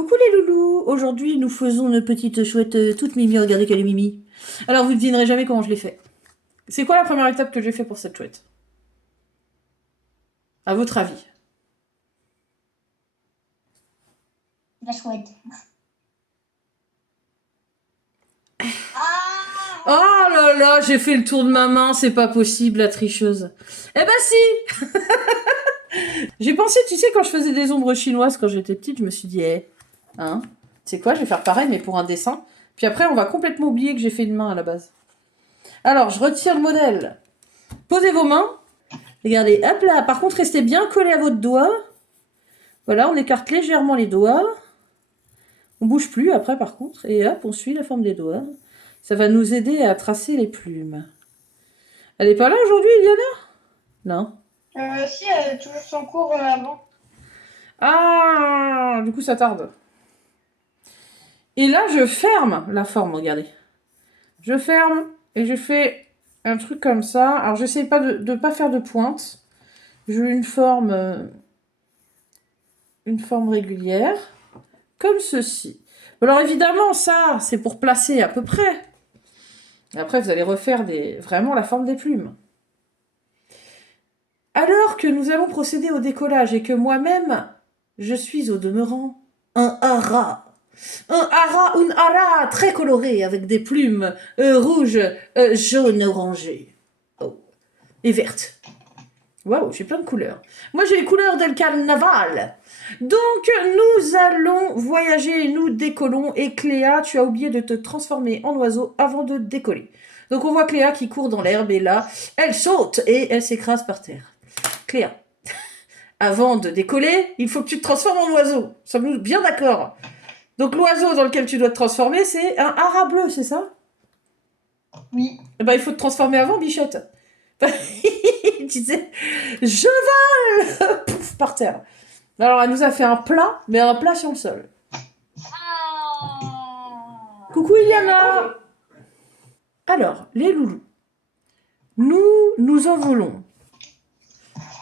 Coucou les loulous, aujourd'hui nous faisons une petite chouette toute mimi, regardez qu'elle est mimi. Alors vous ne devinerez jamais comment je l'ai fait. C'est quoi la première étape que j'ai fait pour cette chouette? À votre avis? La chouette. Oh là là, j'ai fait le tour de ma main, c'est pas possible la tricheuse. Eh ben si. J'ai pensé, tu sais, quand je faisais des ombres chinoises quand j'étais petite, je me suis dit, hein, c'est quoi, je vais faire pareil mais pour un dessin. Puis après on va complètement oublier que j'ai fait une main à la base. Alors je retire le modèle. Posez vos mains. Regardez, hop là. Par contre, restez bien collés à votre doigt. Voilà, on écarte légèrement les doigts. On bouge plus après, par contre. Et hop, on suit la forme des doigts. Ça va nous aider à tracer les plumes. Elle est pas là aujourd'hui, Iliana? Non. Si, elle est toujours son cours avant. Ah, du coup, ça tarde. Et là, je ferme la forme, regardez. Je ferme et je fais un truc comme ça. Alors, j'essaie pas de pas faire de pointe. Je veux une forme régulière, comme ceci. Alors évidemment, ça, c'est pour placer à peu près. Après, vous allez refaire vraiment la forme des plumes. Alors que nous allons procéder au décollage et que moi-même, je suis au demeurant un hara. Une hara très colorée avec des plumes rouges, jaunes, orangées. Oh. Et vertes. Waouh, j'ai plein de couleurs. Moi, j'ai les couleurs del carnaval. Donc, nous allons voyager, nous décollons. Et Cléa, tu as oublié de te transformer en oiseau avant de décoller. Donc, on voit Cléa qui court dans l'herbe et là, elle saute et elle s'écrase par terre. Cléa, avant de décoller, il faut que tu te transformes en oiseau. Sommes-nous bien d'accord? Donc, l'oiseau dans lequel tu dois te transformer, c'est un hara bleu, c'est ça? Oui. Eh ben, il faut te transformer avant, bichette. Tu disais, je vole Pouf, par terre. Alors, elle nous a fait un plat, mais un plat sur le sol. Coucou Iliana. Alors, les loulous. Nous envolons.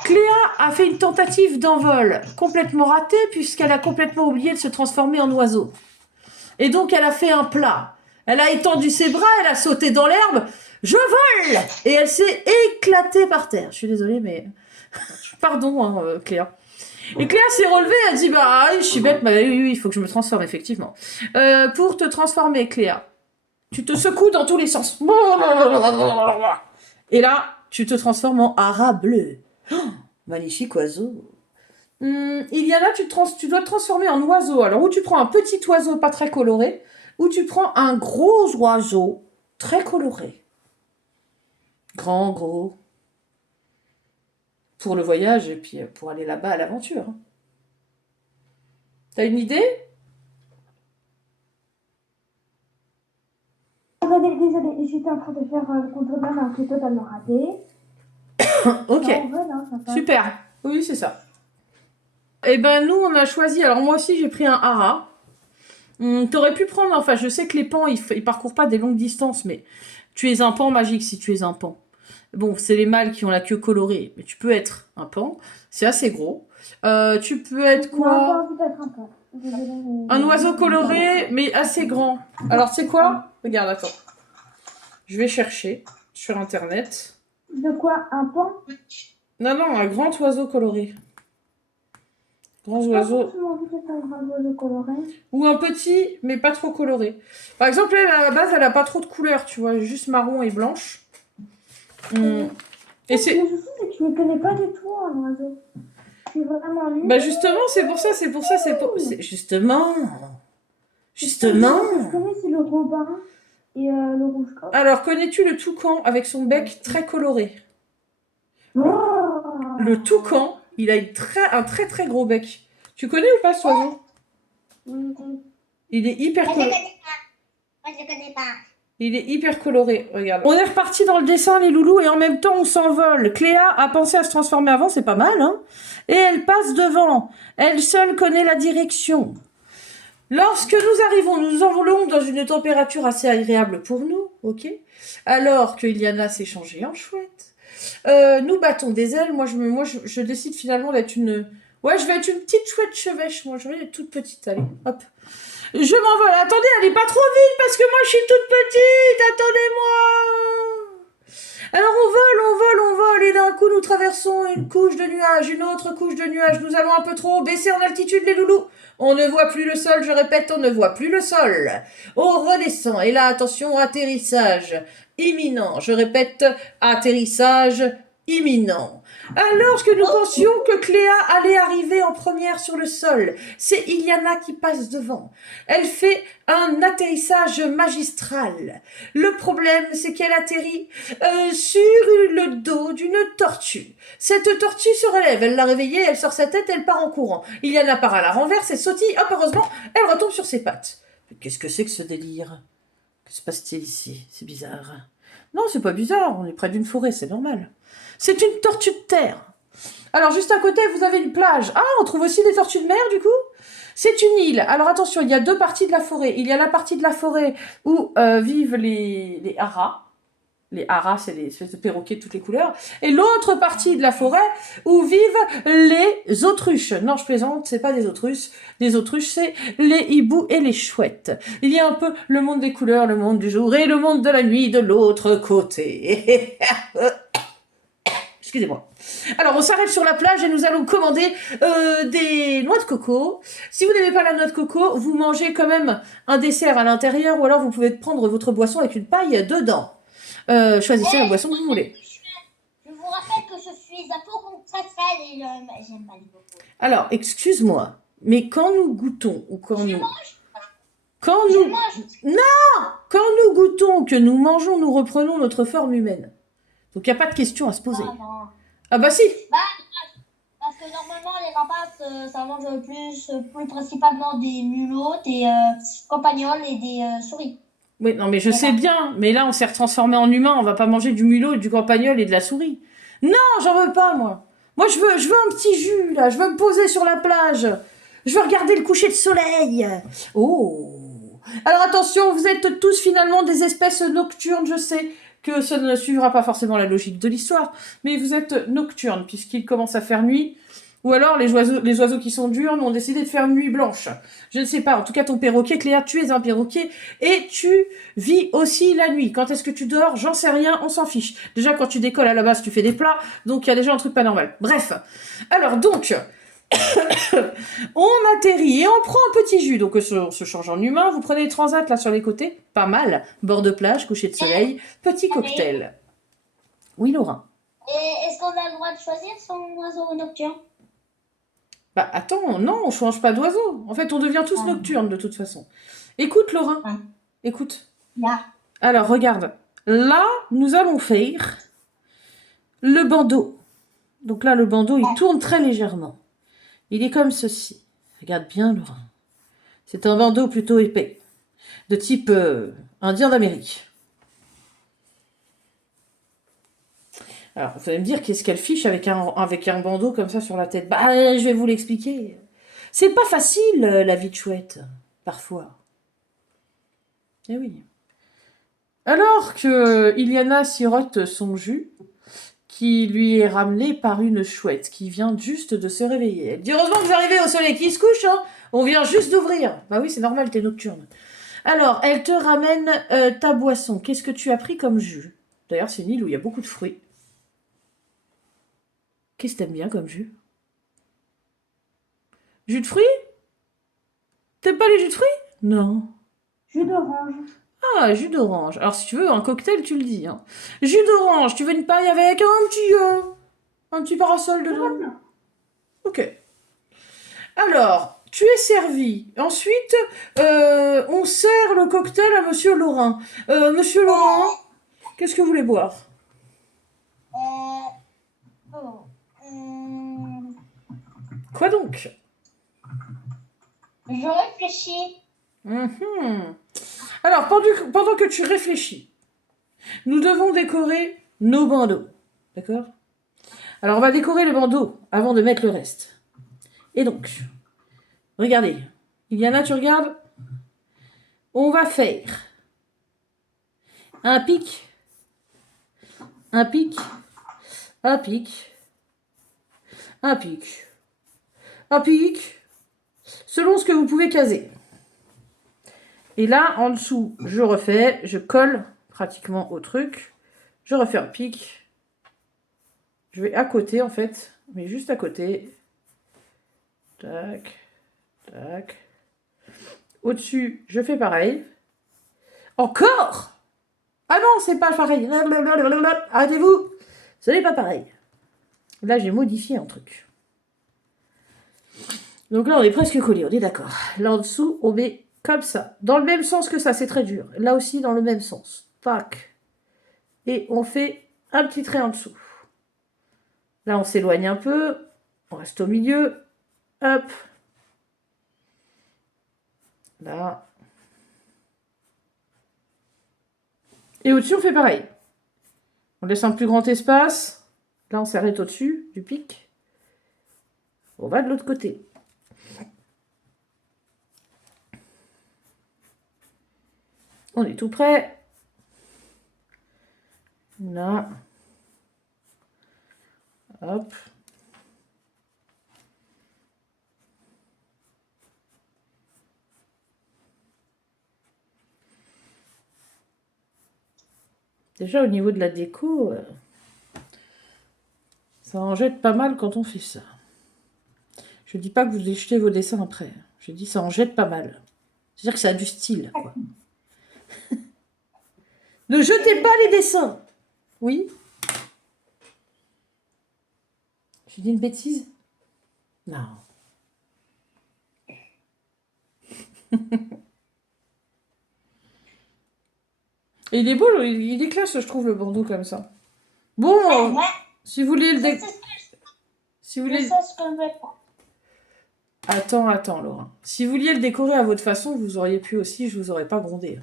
Cléa a fait une tentative d'envol complètement ratée puisqu'elle a complètement oublié de se transformer en oiseau. Et donc, elle a fait un plat. Elle a étendu ses bras, elle a sauté dans l'herbe. Je vole! Et elle s'est éclatée par terre. Je suis désolée, mais... Pardon, hein, Cléa. Et Cléa s'est relevée, elle dit, bah, je suis bête, bah oui, il faut que je me transforme, effectivement. Pour te transformer, Cléa, tu te secoues dans tous les sens. Et là, tu te transformes en hara bleu. Oh, magnifique oiseau. Iliana, tu dois te transformer en oiseau. Alors, ou tu prends un petit oiseau pas très coloré, ou tu prends un gros oiseau très coloré. Grand, gros. Pour le voyage et puis pour aller là-bas à l'aventure. T'as une idée? Désolée, j'étais en train de faire le contre-bain alors que c'est totalement raté. Ok, Non, voilà, ça passe. super. Oui, c'est ça. Et ben nous, on a choisi. Alors moi aussi, j'ai pris un hara. T'aurais pu prendre. Enfin, je sais que les pans, ils parcourent pas des longues distances, mais tu es un pan magique si tu es un pan. Bon, c'est les mâles qui ont la queue colorée, mais tu peux être un pan. C'est assez gros. Tu peux être quoi? Non, peut-être un peu. Désolée, mais... Un oiseau coloré, mais assez grand. Alors, c'est quoi? Regarde, attends. Je vais chercher sur Internet. De quoi? Un pan? Non, non, un grand oiseau coloré. Grand oiseau. Pas forcément envie de faire un oiseau coloré. Ou un petit, mais pas trop coloré. Par exemple, elle, à la base, elle a pas trop de couleurs, tu vois, juste marron et blanche. Et c'est... Le souci, c'est que je ne connais pas du tout un oiseau. Je suis vraiment nulle. Bah justement, c'est pour ça. Justement. Justement. Je connais, c'est le romarin et le rouge-gorge. Alors, connais-tu le toucan avec son bec très coloré? Oh. Le toucan, il a un très très gros bec. Tu connais ou pas cet oiseau? Il est hyper Moi, je coloré. connais pas. Moi, je connais pas. Il est hyper coloré, regarde. On est reparti dans le dessin, les loulous, et en même temps, on s'envole. Cléa a pensé à se transformer avant, c'est pas mal, hein? Et elle passe devant. Elle seule connaît la direction. Lorsque nous arrivons, nous envolons dans une température assez agréable pour nous, ok? Alors que Iliana s'est changée en chouette. Nous battons des ailes. Moi, je décide finalement d'être une Ouais, je vais être une petite chouette chevêche, moi. Je vais être toute petite, allez, hop. Je m'envole. Attendez, allez pas trop vite, parce que moi, je suis toute petite. Attendez-moi. Alors, on vole, et d'un coup, nous traversons une couche de nuages, une autre couche de nuages. Nous allons un peu trop baisser en altitude, les loulous. On ne voit plus le sol, je répète, on ne voit plus le sol. On redescend, et là, attention, atterrissage imminent. Je répète, atterrissage imminent. Alors que nous pensions que Cléa allait arriver en première sur le sol, c'est Iliana qui passe devant. Elle fait un atterrissage magistral. Le problème, c'est qu'elle atterrit sur le dos d'une tortue. Cette tortue se relève, elle l'a réveillée, elle sort sa tête, elle part en courant. Iliana part à la renverse, elle sautille, hop, heureusement, elle retombe sur ses pattes. Mais qu'est-ce que c'est que ce délire? Que se passe-t-il ici? C'est bizarre. Non, c'est pas bizarre, on est près d'une forêt, c'est normal. C'est une tortue de terre. Alors, juste à côté, vous avez une plage. Ah, on trouve aussi des tortues de mer, du coup? C'est une île. Alors, attention, il y a deux parties de la forêt. Il y a la partie de la forêt où vivent les haras. Les haras, c'est les espèces de perroquets de toutes les couleurs. Et l'autre partie de la forêt où vivent les autruches. Non, je plaisante, c'est pas des autruches. Les autruches, c'est les hiboux et les chouettes. Il y a un peu le monde des couleurs, le monde du jour et le monde de la nuit de l'autre côté. Excusez-moi. Alors, on s'arrête sur la plage et nous allons commander des noix de coco. Si vous n'aimez pas la noix de coco, vous mangez quand même un dessert à l'intérieur ou alors vous pouvez prendre votre boisson avec une paille dedans. Choisissez la boisson que vous voulez. Je vous rappelle que je suis un peu contractée et j'aime pas les cocos. Alors, excuse-moi, mais quand nous goûtons ou quand Je nous... mange. Quand Je nous... mange. Quand nous goûtons, que nous mangeons, nous reprenons notre forme humaine. Donc, il n'y a pas de question à se poser. Ah, non. Ah bah si. Bah, parce que normalement, les rapaces, ça mange plus principalement des mulots, des campagnols et des souris. Oui, non, mais je sais bien. Mais là, on s'est transformé en humain. On va pas manger du mulot, du campagnol et de la souris. Non, j'en veux pas, moi. Moi, je veux un petit jus, là. Je veux me poser sur la plage. Je veux regarder le coucher de soleil. Oh. Alors, attention, vous êtes tous finalement des espèces nocturnes. Je sais que ça ne suivra pas forcément la logique de l'histoire. Mais vous êtes nocturnes, puisqu'il commence à faire nuit. Ou alors, les oiseaux qui sont diurnes ont décidé de faire nuit blanche. Je ne sais pas. En tout cas, ton perroquet, Cléa, tu es un perroquet. Et tu vis aussi la nuit. Quand est-ce que tu dors? J'en sais rien, on s'en fiche. Déjà, quand tu décolles à la base, tu fais des plats. Donc, il y a déjà un truc pas normal. Bref. Alors, donc, on atterrit et on prend un petit jus. Donc, on se change en humain. Vous prenez les transats, là, sur les côtés. Pas mal. Bord de plage, coucher de soleil. Petit cocktail. Oui, Laura. Et est-ce qu'on a le droit de choisir son oiseau nocturne? Bah attends, non, on change pas d'oiseau. En fait, on devient tous nocturnes de toute façon. Écoute, Laura. Écoute. Là. Alors, regarde. Là, nous allons faire le bandeau. Donc là, le bandeau, il tourne très légèrement. Il est comme ceci. Regarde bien, Laura. C'est un bandeau plutôt épais. De type indien d'Amérique. Alors, vous allez me dire, qu'est-ce qu'elle fiche avec un bandeau comme ça sur la tête? Bah, je vais vous l'expliquer. C'est pas facile, la vie de chouette, parfois. Eh oui. Alors que Iliana sirote son jus, qui lui est ramené par une chouette qui vient juste de se réveiller. Elle dit, heureusement que vous arrivez au soleil qui se couche, hein. On vient juste d'ouvrir. Bah oui, c'est normal, t'es nocturne. Alors, elle te ramène ta boisson. Qu'est-ce que tu as pris comme jus? D'ailleurs, c'est une île où il y a beaucoup de fruits. Qu'est-ce que t'aimes bien comme jus? Jus de fruits? T'aimes pas les jus de fruits? Non. Jus d'orange. Ah, jus d'orange. Alors, si tu veux un cocktail, tu le dis. Hein. Jus d'orange, tu veux une paille avec un petit parasol dedans? Ok. Alors, tu es servi. Ensuite, on sert le cocktail à Monsieur Laurent. Monsieur Laurent, qu'est-ce que vous voulez boire? Quoi donc? Je réfléchis. Alors, pendant que tu réfléchis, nous devons décorer nos bandeaux. D'accord? Alors, on va décorer les bandeaux avant de mettre le reste. Et donc, regardez. Iliana, tu regardes? On va faire un pic, un pic, un pic, un pic, un pic, selon ce que vous pouvez caser. Et là, en dessous, je refais, je colle pratiquement au truc. Je refais un pic. Je vais à côté, en fait, mais juste à côté. Tac, tac. Au-dessus, je fais pareil. Encore! Ah non, c'est pas pareil. Arrêtez-vous. Ce n'est pas pareil. Là, j'ai modifié un truc. Donc là, on est presque collé, on est d'accord. Là, en dessous, on met comme ça. Dans le même sens que ça, c'est très dur. Là aussi, dans le même sens. Tac. Et on fait un petit trait en dessous. Là, on s'éloigne un peu. On reste au milieu. Hop. Là. Et au-dessus, on fait pareil. On laisse un plus grand espace. Là, on s'arrête au-dessus du pic. On va de l'autre côté. On est tout prêt. Là. Hop. Déjà, au niveau de la déco, ça en jette pas mal quand on fait ça. Je dis pas que vous jetez vos dessins après. Je dis ça en jette pas mal. C'est-à-dire que ça a du style, quoi. Ne jetez pas les dessins. Oui. J'ai dit une bêtise? Non. Et il est beau, il est classe, je trouve, le bandeau comme ça. Bon, Ouais, si vous voulez le je sais déc... ce que Si vous je voulez... sais ce que je vais faire. Attends, Laura. Si vous vouliez le décorer à votre façon, vous auriez pu aussi, je vous aurais pas grondé.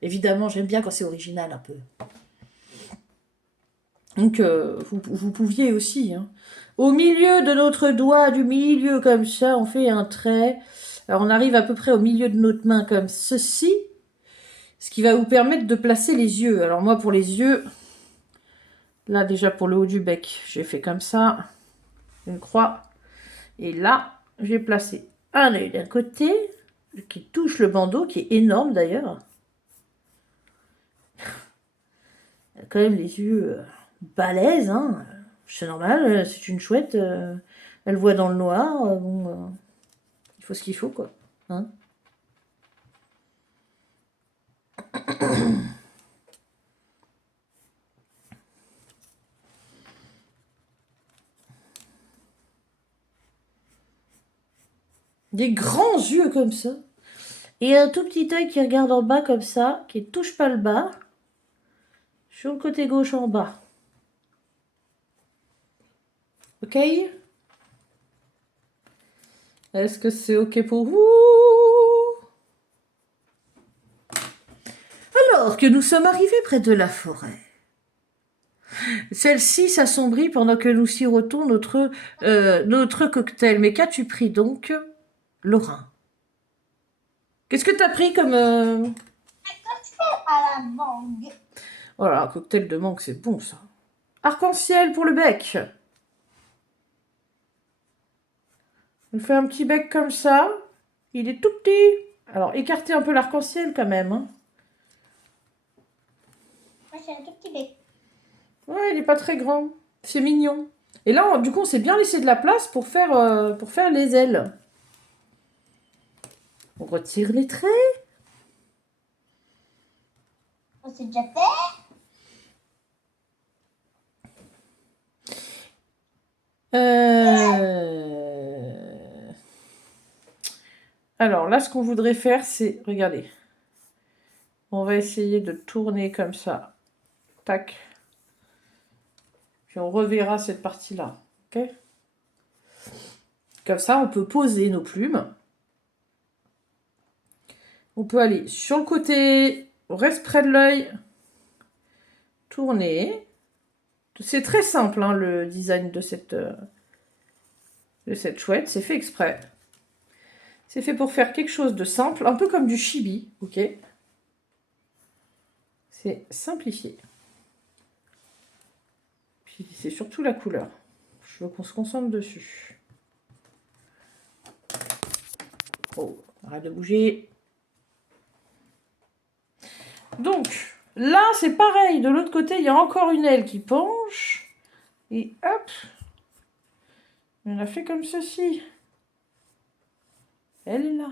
Évidemment, j'aime bien quand c'est original un peu. Donc, vous pouviez aussi. Hein. Au milieu de notre doigt, du milieu comme ça, on fait un trait. Alors, on arrive à peu près au milieu de notre main comme ceci. Ce qui va vous permettre de placer les yeux. Alors, moi, pour les yeux, là, déjà pour le haut du bec, j'ai fait comme ça. Une croix. Et là, j'ai placé un œil d'un côté, qui touche le bandeau, qui est énorme d'ailleurs. Il y a quand même les yeux balèzes, hein. C'est normal, c'est une chouette. Elle voit dans le noir. Bon, il faut ce qu'il faut, quoi. Hein. Des grands yeux comme ça. Et un tout petit œil qui regarde en bas comme ça, qui ne touche pas le bas. Sur le côté gauche en bas. Ok? Est-ce que c'est ok pour vous? Alors que nous sommes arrivés près de la forêt, celle-ci s'assombrit pendant que nous sirotons notre cocktail. Mais qu'as-tu pris donc, Laura? Qu'est-ce que t'as pris comme... À la mangue. Voilà, un cocktail de mangue, c'est bon ça. Arc-en-ciel pour le bec. On fait un petit bec comme ça. Il est tout petit. Alors, écartez un peu l'arc-en-ciel quand même. Hein. Moi, j'ai un tout petit bec. Ouais, il n'est pas très grand. C'est mignon. Et là, du coup, on s'est bien laissé de la place pour faire les ailes. On retire les traits. On s'est déjà fait. Alors là, ce qu'on voudrait faire, c'est... Regardez. On va essayer de tourner comme ça. Tac. Puis on reverra cette partie-là. Ok? Comme ça, on peut poser nos plumes. On peut aller sur le côté. On reste près de l'œil. Tourner. C'est très simple, hein, le design de cette chouette. C'est fait exprès. C'est fait pour faire quelque chose de simple, un peu comme du chibi, ok? C'est simplifié. Puis c'est surtout la couleur. Je veux qu'on se concentre dessus. Oh, arrête de bouger. Donc, là, c'est pareil. De l'autre côté, il y a encore une aile qui penche. Et hop, on a fait comme ceci. Elle est là.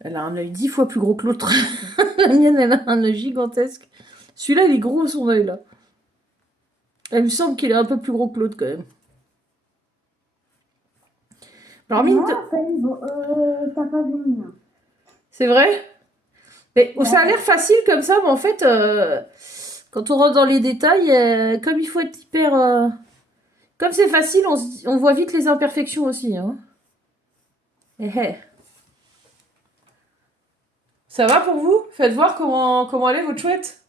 Elle a un œil 10 fois plus gros que l'autre. La mienne, elle a un œil gigantesque. Celui-là, il est gros, son œil, là. Elle me semble qu'il est un peu plus gros que l'autre, quand même. Alors, mine de... t'as pas vu le mien. C'est vrai? Mais ça a l'air facile comme ça, mais en fait, quand on rentre dans les détails, comme il faut être hyper... Comme c'est facile, on voit vite les imperfections aussi. Hein. Ça va pour vous? Faites voir comment elle est, votre chouette.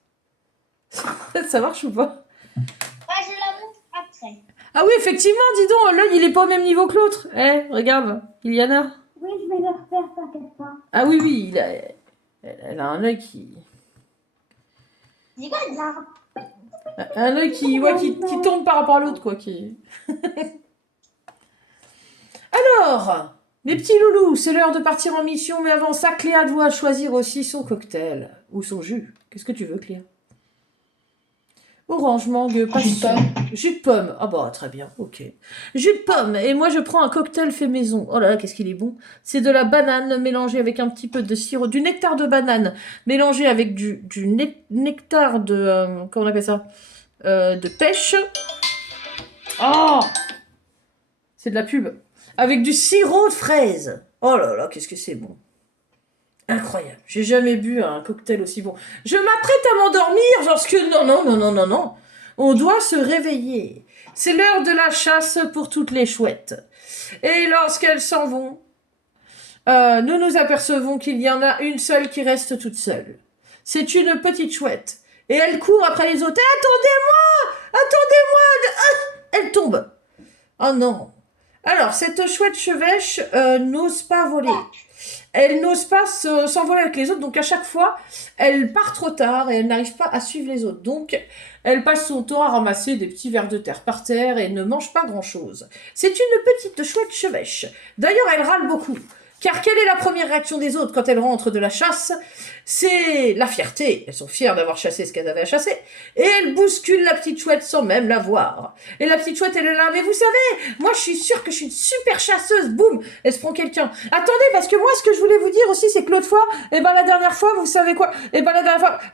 Ça marche ou pas? Ouais, je la montre après. Ah oui, effectivement, dis donc, l'œil, il est pas au même niveau que l'autre. Regarde, Iliana. Oui, je vais le refaire, t'inquiète pas. Ah oui, elle a un œil qui... C'est quoi ça? Un œil qui tombe par rapport à l'autre, quoi. Alors, mes petits loulous, c'est l'heure de partir en mission, mais avant ça, Cléa doit choisir aussi son cocktail. Ou son jus. Qu'est-ce que tu veux, Cléa? Orange, mangue, passion. Jus de pomme. Ah bah, très bien, ok. Jus de pomme. Et moi, je prends un cocktail fait maison. Oh là là, qu'est-ce qu'il est bon. C'est de la banane mélangée avec un petit peu de sirop, du nectar de banane mélangé avec du nectar de... comment on appelle ça? De pêche. Oh! C'est de la pub. Avec du sirop de fraise. Oh là là, qu'est-ce que c'est bon. Incroyable. J'ai jamais bu un cocktail aussi bon. Je m'apprête à m'endormir lorsque... Non. On doit se réveiller. C'est l'heure de la chasse pour toutes les chouettes. Et lorsqu'elles s'en vont, nous nous apercevons qu'il y en a une seule qui reste toute seule. C'est une petite chouette. Et elle court après les autres. Attendez-moi! Elle tombe. Oh non. Alors, cette chouette chevêche n'ose pas voler. Elle n'ose pas s'envoler avec les autres, donc à chaque fois, elle part trop tard et elle n'arrive pas à suivre les autres. Donc, elle passe son temps à ramasser des petits vers de terre par terre et ne mange pas grand-chose. C'est une petite chouette chevêche. D'ailleurs, elle râle beaucoup. Car quelle est la première réaction des autres quand elles rentrent de la chasse? C'est la fierté. Elles sont fières d'avoir chassé ce qu'elles avaient à chasser. Et elles bousculent la petite chouette sans même la voir. Et la petite chouette, elle est là. Mais vous savez, moi, je suis sûre que je suis une super chasseuse. Boum, elle se prend quelqu'un. Attendez, parce que moi, ce que je voulais vous dire aussi, c'est que l'autre fois, la dernière fois, vous savez quoi? La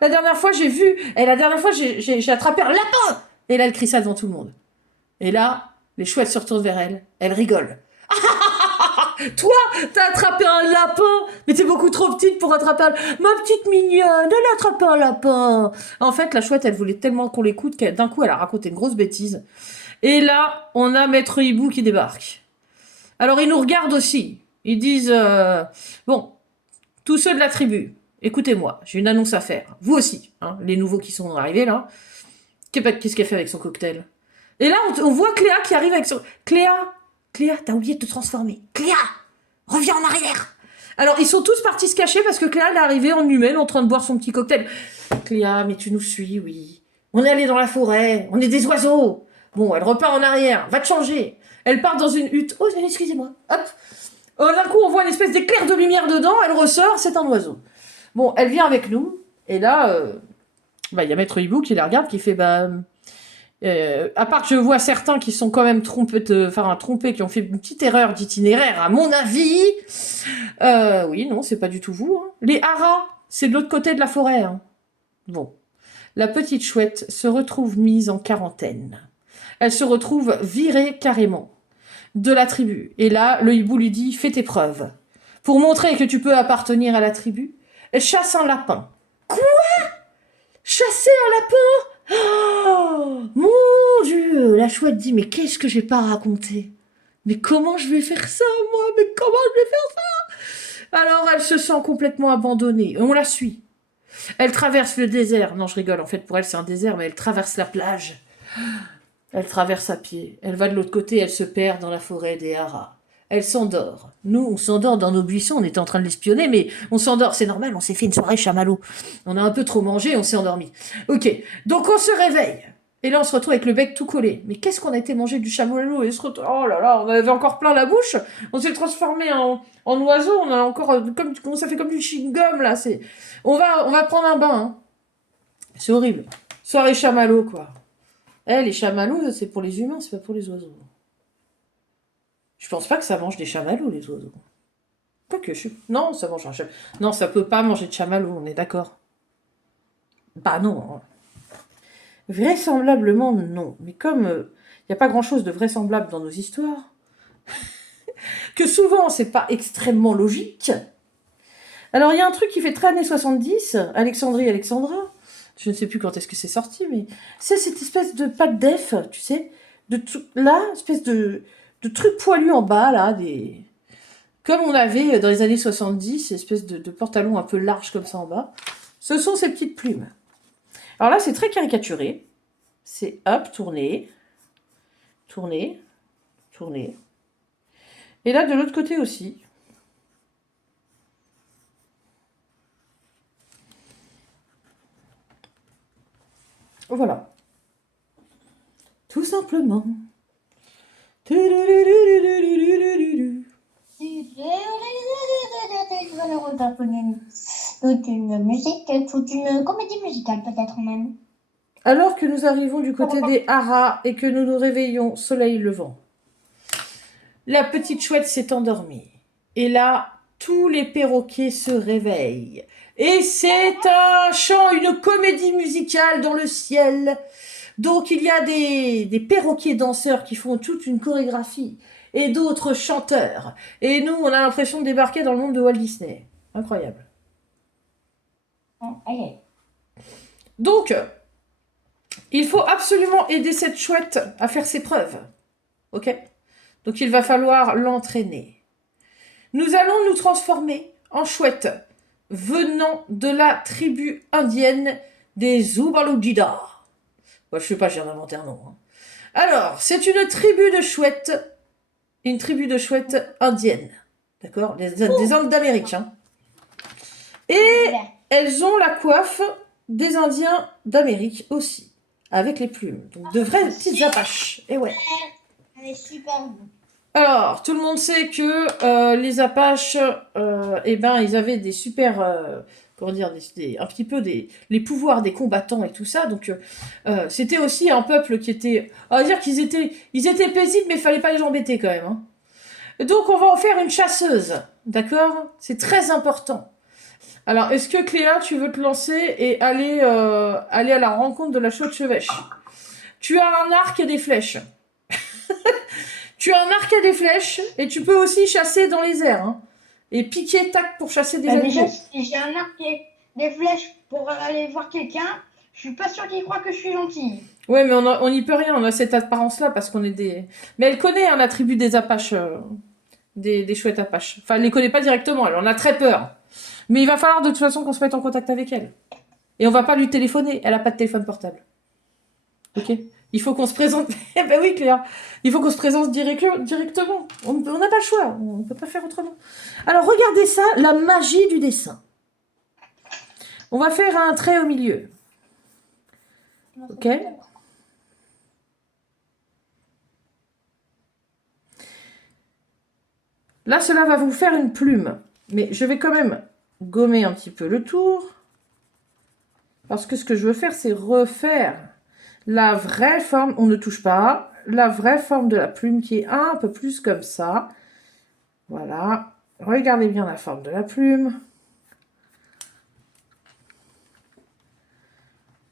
dernière fois, j'ai vu, et la dernière fois, j'ai attrapé un lapin. Et là, elle crie ça devant tout le monde. Et là, les chouettes se retournent vers elle. Elle rigole. Toi, t'as attrapé un lapin, mais t'es beaucoup trop petite pour attraper Ma petite mignonne, elle a attrapé un lapin. En fait, la chouette, elle voulait tellement qu'on l'écoute qu'elle, d'un coup, elle a raconté une grosse bêtise. Et là, on a Maître Hibou qui débarque. Alors, ils nous regardent aussi. Ils disent, bon, tous ceux de la tribu, écoutez-moi, j'ai une annonce à faire. Vous aussi, hein, les nouveaux qui sont arrivés là. Qu'est-ce qu'elle fait avec son cocktail? Et là, on voit Cléa qui arrive avec son... Cléa, t'as oublié de te transformer. Cléa, reviens en arrière. Alors, ils sont tous partis se cacher parce que Cléa, elle est arrivée en humaine en train de boire son petit cocktail. Cléa, mais tu nous suis, oui. On est allé dans la forêt, on est des oiseaux. Bon, elle repart en arrière, va te changer. Elle part dans une hutte. Oh, excusez-moi. Hop. D'un coup, on voit une espèce d'éclair de lumière dedans, elle ressort, c'est un oiseau. Bon, elle vient avec nous, et là, y a Maître Hibou qui la regarde, qui fait, à part que je vois certains qui sont quand même trompés, qui ont fait une petite erreur d'itinéraire, à mon avis. Oui, non, c'est pas du tout vous. Hein. Les haras, c'est de l'autre côté de la forêt. Hein. Bon. La petite chouette se retrouve mise en quarantaine. Elle se retrouve virée carrément de la tribu. Et là, le hibou lui dit, fais tes preuves. Pour montrer que tu peux appartenir à la tribu, chasse un lapin. Quoi? Chasser un lapin? Oh, mon Dieu! La chouette dit, mais qu'est-ce que j'ai pas raconté? Mais comment je vais faire ça, moi? Mais comment je vais faire ça? Alors, elle se sent complètement abandonnée. On la suit. Elle traverse le désert. Non, je rigole. En fait, pour elle, c'est un désert, mais elle traverse la plage. Elle traverse à pied. Elle va de l'autre côté. Elle se perd dans la forêt des haras. elle s'endort. Nous, on s'endort dans nos buissons, on était en train de l'espionner, mais on s'endort, c'est normal, on s'est fait une soirée chamallow. On a un peu trop mangé, on s'est endormi. Ok, donc on se réveille. Et là, on se retrouve avec le bec tout collé. Mais qu'est-ce qu'on a été manger du chamallow et oh là là, on avait encore plein la bouche. On s'est transformé en oiseau. On a encore comme ça fait comme du chewing-gum là. On va prendre un bain. Hein. C'est horrible. Soirée chamallow quoi. Les chamallows, c'est pour les humains, c'est pas pour les oiseaux. Je pense pas que ça mange des chamallows les oiseaux. Pas que non, ça mange un chamallow. Non, ça peut pas manger de chamallow. On est d'accord. Bah non. Vraisemblablement, non. Mais comme il n'y a pas grand-chose de vraisemblable dans nos histoires, que souvent, c'est pas extrêmement logique. Alors, il y a un truc qui fait très années 70, Alexandrie, Alexandra, je ne sais plus quand est-ce que c'est sorti, mais c'est cette espèce de pâte d'EF, tu sais, espèce de truc poilu en bas, là, comme on avait dans les années 70, espèce de pantalon un peu large comme ça en bas. Ce sont ces petites plumes. Alors là, c'est très caricaturé. C'est hop, tourner, tourner, tourner. Et là, de l'autre côté aussi. Voilà. Tout simplement. Toute une musique, toute une comédie musicale peut-être même. Alors que nous arrivons du côté des haras et que nous nous réveillons soleil levant, la petite chouette s'est endormie. Et là, tous les perroquets se réveillent. Et c'est un chant, une comédie musicale dans le ciel. Donc il y a des perroquets danseurs qui font toute une chorégraphie. Et d'autres chanteurs. Et nous, on a l'impression de débarquer dans le monde de Walt Disney. Incroyable. Donc, il faut absolument aider cette chouette à faire ses preuves. Ok ? Donc il va falloir l'entraîner. Nous allons nous transformer en chouette venant de la tribu indienne des Zubalujida. Bon, je sais pas, j'ai inventé un nom. Hein. Alors, c'est une tribu de chouettes indienne. D'accord ? Des Indes d'Amérique. Hein. Et elles ont la coiffe des Indiens d'Amérique aussi, avec les plumes. Donc de vraies petites apaches. Et ouais. Elle est super beau. Alors, tout le monde sait que les Apaches, ils avaient des super, comment dire, un petit peu les pouvoirs des combattants et tout ça. Donc, c'était aussi un peuple qui était, on va dire qu'ils étaient paisibles, mais il fallait pas les embêter quand même. Hein. Donc, on va en faire une chasseuse, d'accord ? C'est très important. Alors, est-ce que Cléa, tu veux te lancer et aller à la rencontre de la chaude chevêche ? Tu as un arc et des flèches. Tu as un arc et des flèches, et tu peux aussi chasser dans les airs. Hein, et piquer, tac, pour chasser des animaux. Déjà, si j'ai un arc et des flèches pour aller voir quelqu'un, je suis pas sûre qu'il croit que je suis gentille. Ouais, mais on n'y peut rien, on a cette apparence-là, parce qu'on est des... Mais elle connaît hein, la tribu des Apaches, des chouettes Apaches. Enfin, elle les connaît pas directement, elle en a très peur. Mais il va falloir de toute façon qu'on se mette en contact avec elle. Et on va pas lui téléphoner, elle a pas de téléphone portable. Ok ? Il faut qu'on se présente. Eh ben oui, Cléa. Il faut qu'on se présente directement. On n'a pas le choix. On ne peut pas faire autrement. Alors, regardez ça, la magie du dessin. On va faire un trait au milieu. Ok ? Là, cela va vous faire une plume. Mais je vais quand même gommer un petit peu le tour. Parce que ce que je veux faire, c'est refaire la vraie forme, on ne touche pas, la vraie forme de la plume qui est un peu plus comme ça. Voilà. Regardez bien la forme de la plume.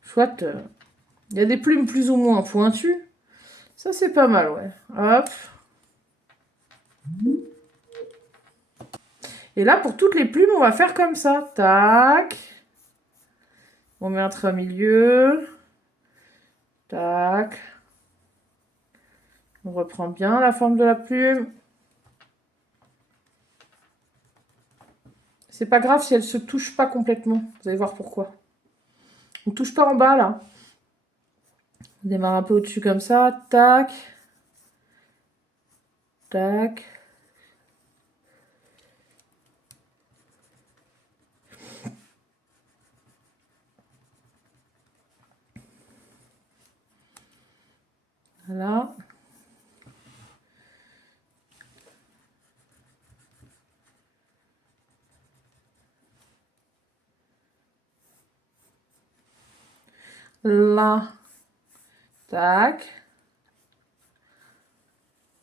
Soit, il y a des plumes plus ou moins pointues. Ça, c'est pas mal, ouais. Hop. Et là, pour toutes les plumes, on va faire comme ça. Tac. On met un trait au milieu. Tac. On reprend bien la forme de la plume. C'est pas grave si elle se touche pas complètement. Vous allez voir pourquoi. On ne touche pas en bas, là. On démarre un peu au-dessus comme ça. Tac. Tac. Voilà. Là. Tac.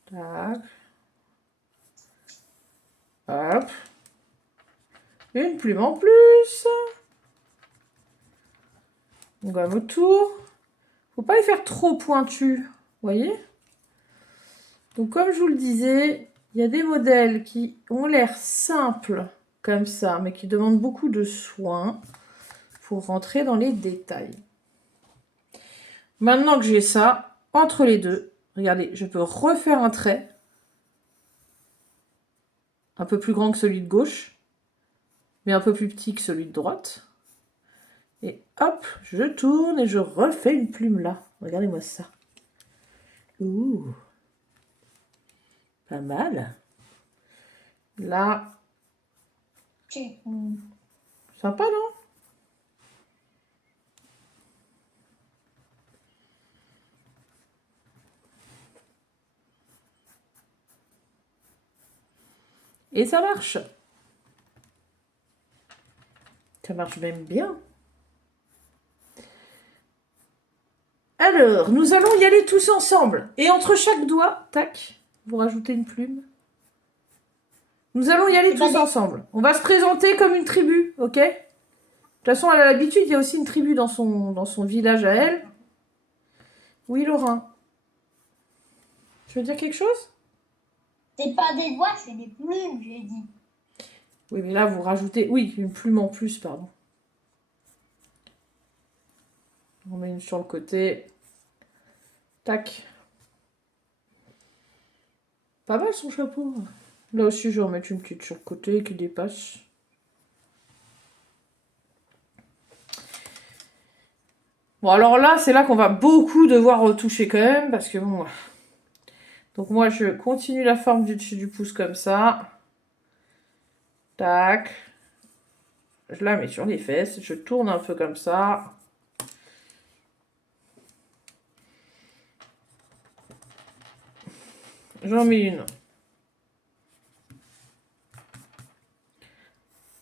Tac. Hop. Une plume en plus. On gomme autour. Faut pas les faire trop pointus. Vous voyez? Donc comme je vous le disais, il y a des modèles qui ont l'air simples comme ça, mais qui demandent beaucoup de soin pour rentrer dans les détails. Maintenant que j'ai ça, entre les deux, regardez, je peux refaire un trait un peu plus grand que celui de gauche, mais un peu plus petit que celui de droite. Et hop, je tourne et je refais une plume là. Regardez-moi ça. Ouh, pas mal. Là, sympa, non? Et ça marche. Ça marche même bien. Alors, nous allons y aller tous ensemble. Et entre chaque doigt, tac, vous rajoutez une plume. Nous allons y aller tous ensemble. On va se présenter comme une tribu, ok? De toute façon, elle a l'habitude, il y a aussi une tribu dans son village à elle. Oui, Laurent. Tu veux dire quelque chose? C'est pas des doigts, c'est des plumes, j'ai dit. Oui, mais là, vous rajoutez... Oui, une plume en plus, pardon. On met une sur le côté. Tac. Pas mal son chapeau. Là aussi, je vais en mettre une petite sur le côté qui dépasse. Bon, alors là, c'est là qu'on va beaucoup devoir retoucher quand même, parce que bon... Donc moi, je continue la forme du dessus du pouce comme ça. Tac. Je la mets sur les fesses, je tourne un peu comme ça. J'en mets une.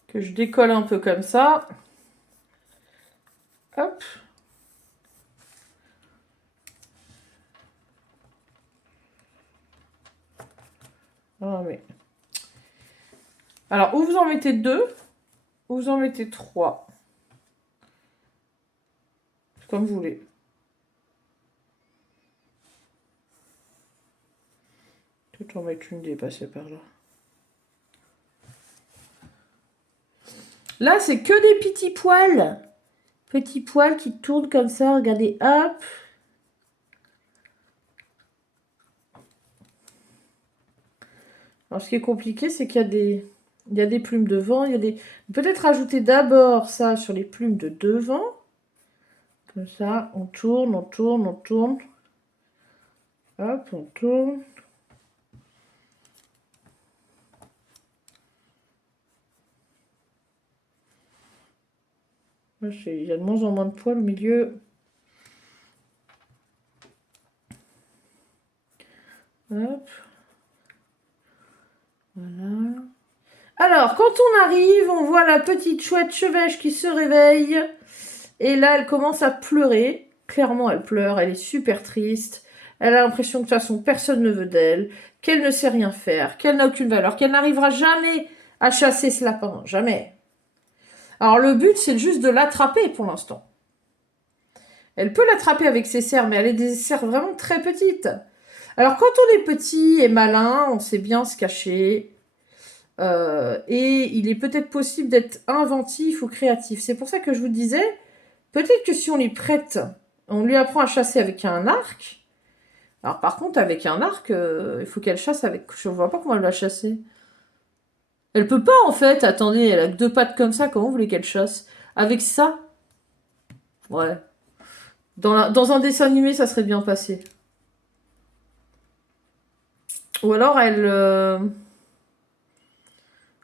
Que je décolle un peu comme ça. Hop. Ah, mais... Alors, ou vous en mettez 2, ou vous en mettez 3. Comme vous voulez. Peut-être en mettre une dépassée par là. Là, c'est que des petits poils. Petits poils qui tournent comme ça. Regardez, hop. Alors, ce qui est compliqué, c'est qu'il y a des plumes devant. Peut-être rajouter d'abord ça sur les plumes de devant. Comme ça, on tourne, on tourne, on tourne. Hop, on tourne. Il y a de moins en moins de poils au milieu. Hop. Voilà. Alors, quand on arrive, on voit la petite chouette chevêche qui se réveille. Et là, elle commence à pleurer. Clairement, elle pleure. Elle est super triste. Elle a l'impression que de toute façon, personne ne veut d'elle. Qu'elle ne sait rien faire. Qu'elle n'a aucune valeur. Qu'elle n'arrivera jamais à chasser ce lapin. Jamais. Alors, le but, c'est juste de l'attraper pour l'instant. Elle peut l'attraper avec ses serres, mais elle a des serres vraiment très petites. Alors, quand on est petit et malin, on sait bien se cacher. Et il est peut-être possible d'être inventif ou créatif. C'est pour ça que je vous disais, peut-être que si on les prête, on lui apprend à chasser avec un arc. Alors, par contre, avec un arc, il faut qu'elle chasse avec... Je ne vois pas comment elle va chasser. Elle peut pas, en fait. Attendez, elle a que 2 pattes comme ça. Comment vous voulez qu'elle chasse? Avec ça? Ouais. Dans un dessin animé, ça serait bien passé. Ou alors, elle...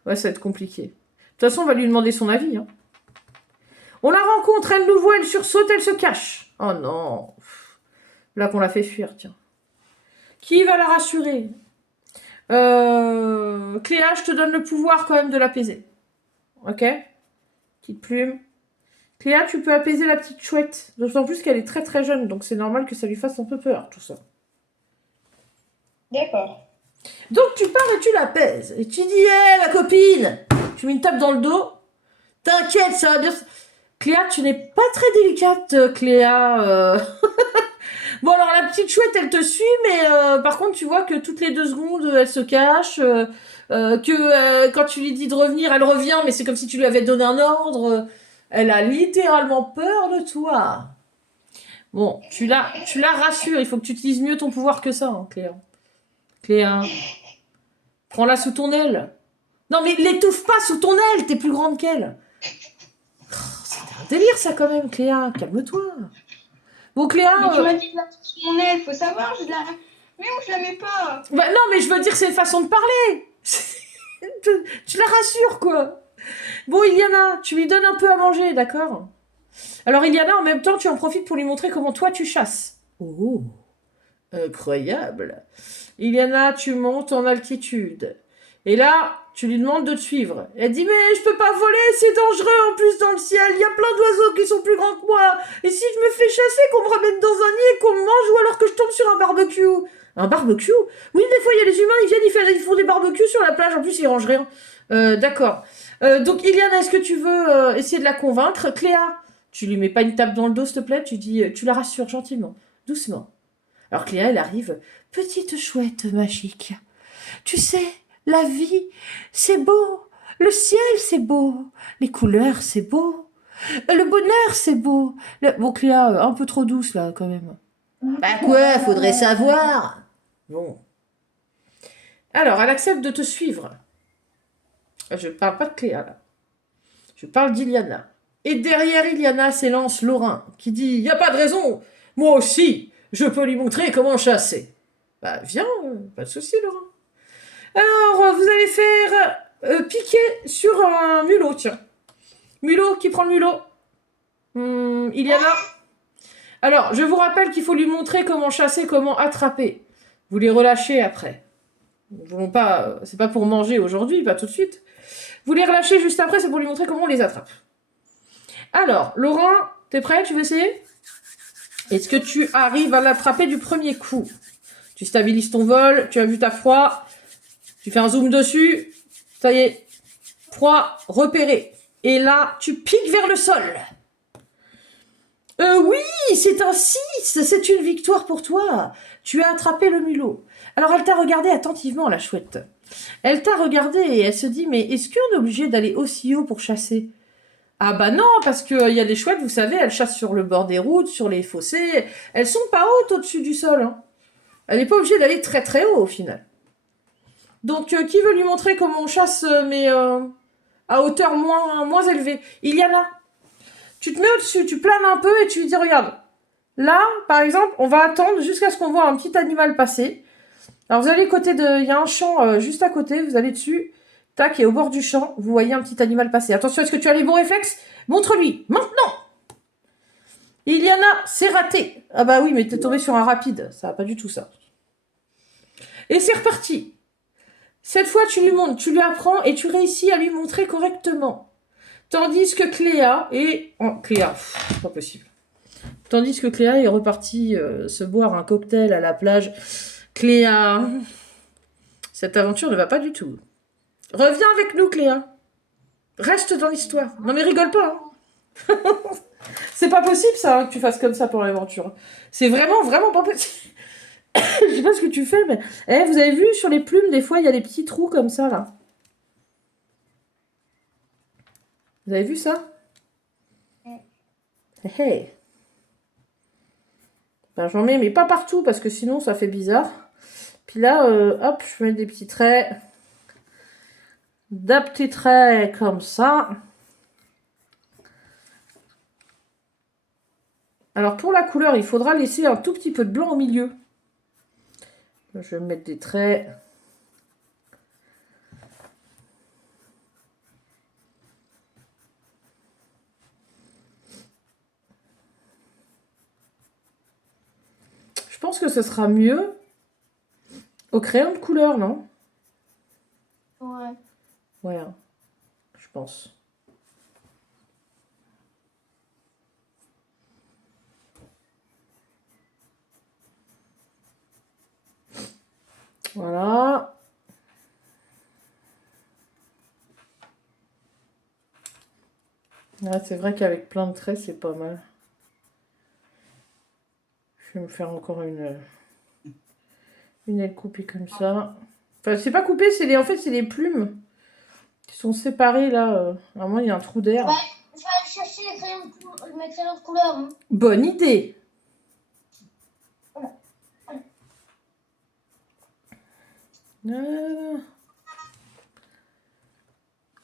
Ouais, ça va être compliqué. De toute façon, on va lui demander son avis. Hein. On la rencontre, elle nous voit, elle sursaute, elle se cache. Oh non. Là qu'on l'a fait fuir, tiens. Qui va la rassurer? Cléa, je te donne le pouvoir quand même de l'apaiser. Ok? Petite plume. Cléa, tu peux apaiser la petite chouette. D'autant plus qu'elle est très très jeune, donc c'est normal que ça lui fasse un peu peur, tout ça. D'accord. Donc tu pars et tu l'apaises. Et tu dis, hé, ma copine! Tu mets une tape dans le dos. T'inquiète, ça va bien. Cléa, tu n'es pas très délicate, Cléa. Bon, alors la petite chouette, elle te suit, mais par contre, tu vois que toutes les 2 secondes, elle se cache. Quand tu lui dis de revenir, elle revient, mais c'est comme si tu lui avais donné un ordre. Elle a littéralement peur de toi. Bon, tu la rassures. Il faut que tu utilises mieux ton pouvoir que ça, hein, Cléa. Cléa, prends-la sous ton aile. Non, mais l'étouffe pas sous ton aile, t'es plus grande qu'elle. Oh, c'est un délire, ça, quand même, Cléa. Calme-toi. Bon, Cléa... Mais tu m'as dit de la sur mon aile, faut savoir, je la. Mais où je la mets pas? Bah non, mais je veux dire, c'est une façon de parler. Tu la rassures, quoi. Bon, Iliana, tu lui donnes un peu à manger, d'accord? Alors, Iliana, en même temps, tu en profites pour lui montrer comment toi, tu chasses. Oh, incroyable. Iliana, tu montes en altitude. Et là, tu lui demandes de te suivre. Elle dit, mais je peux pas voler, c'est dangereux en plus dans le ciel. Il y a plein d'oiseaux qui sont plus grands que moi. Et si je me fais chasser, qu'on me ramène dans un nid et qu'on me mange, ou alors que je tombe sur un barbecue. Un barbecue? Oui, des fois, il y a les humains, ils viennent, ils font des barbecues sur la plage. En plus, ils rangent rien. D'accord. Donc, Iliana, est-ce que tu veux essayer de la convaincre? Cléa, tu lui mets pas une tape dans le dos, s'il te plaît. Tu dis, tu la rassures gentiment, doucement. Alors, Cléa, elle arrive. Petite chouette magique. Tu sais, la vie, c'est beau. Le ciel, c'est beau. Les couleurs, c'est beau. Le bonheur, c'est beau. Bon, Cléa, un peu trop douce, là, quand même. Bah quoi, faudrait savoir. Bon. Alors, elle accepte de te suivre. Je ne parle pas de Cléa, là. Je parle d'Iliana. Et derrière Iliana s'élance Laurin, qui dit « Y a pas de raison. Moi aussi, je peux lui montrer comment chasser. » Bah, viens, pas de souci, Laurin. Alors, vous allez faire piquer sur un mulot, tiens. Mulot, qui prend le mulot? Iliana. Alors, je vous rappelle qu'il faut lui montrer comment chasser, comment attraper. Vous les relâchez après. Nous voulons pas, c'est pas pour manger aujourd'hui, pas tout de suite. Vous les relâchez juste après, c'est pour lui montrer comment on les attrape. Alors, Laurent, t'es prêt? Tu veux essayer? Est-ce que tu arrives à l'attraper du premier coup? Tu stabilises ton vol, tu as vu ta proie, tu fais un zoom dessus, ça y est, proie repérée. Et là, tu piques vers le sol. Oui, c'est un 6, c'est une victoire pour toi. Tu as attrapé le mulot. Alors, elle t'a regardé attentivement, la chouette. Elle t'a regardé et elle se dit, mais est-ce qu'on est obligé d'aller aussi haut pour chasser? Ah bah non, parce qu'il y a des chouettes, vous savez, elles chassent sur le bord des routes, sur les fossés. Elles sont pas hautes au-dessus du sol. Hein. Elle n'est pas obligée d'aller très très haut au final. Donc, qui veut lui montrer comment on chasse, mais à hauteur moins élevée? Iliana, tu te mets au-dessus, tu planes un peu et tu lui dis, regarde, là, par exemple, on va attendre jusqu'à ce qu'on voit un petit animal passer. Alors, vous allez côté de... Il y a un champ juste à côté, vous allez dessus. Tac, et au bord du champ, vous voyez un petit animal passer. Attention, est-ce que tu as les bons réflexes? Montre-lui, maintenant! Iliana, c'est raté. Ah bah oui, mais t'es tombé sur un rapide. Ça va pas du tout, ça. Et c'est reparti. Cette fois, tu lui montres, tu lui apprends et tu réussis à lui montrer correctement. Tandis que Cléa est... Oh, Cléa, c'est pas possible. Tandis que Cléa est repartie se boire un cocktail à la plage. Cléa, cette aventure ne va pas du tout. Reviens avec nous, Cléa. Reste dans l'histoire. Non mais rigole pas. Hein. C'est pas possible ça, hein, que tu fasses comme ça pour l'aventure. C'est vraiment pas possible. Je sais pas ce que tu fais, mais... vous avez vu, sur les plumes, des fois, il y a des petits trous comme ça, là. Vous avez vu ça? Hey. Ben, j'en mets, mais pas partout, parce que sinon, ça fait bizarre. Puis là, hop, je mets des petits traits. Des petits traits comme ça. Alors, pour la couleur, il faudra laisser un tout petit peu de blanc au milieu. Je vais mettre des traits. Je pense que ce sera mieux. Au crayon de couleur, non? Ouais. Ouais, hein, je pense. Voilà. Ouais, c'est vrai qu'avec plein de traits, c'est pas mal. Je vais me faire encore une aile coupée comme ça. Enfin, c'est pas coupé, en fait, c'est les plumes qui sont séparées là. À un moment, il y a un trou d'air. Je vais aller chercher mes crayons de couleur. Hein. Bonne idée. Voilà.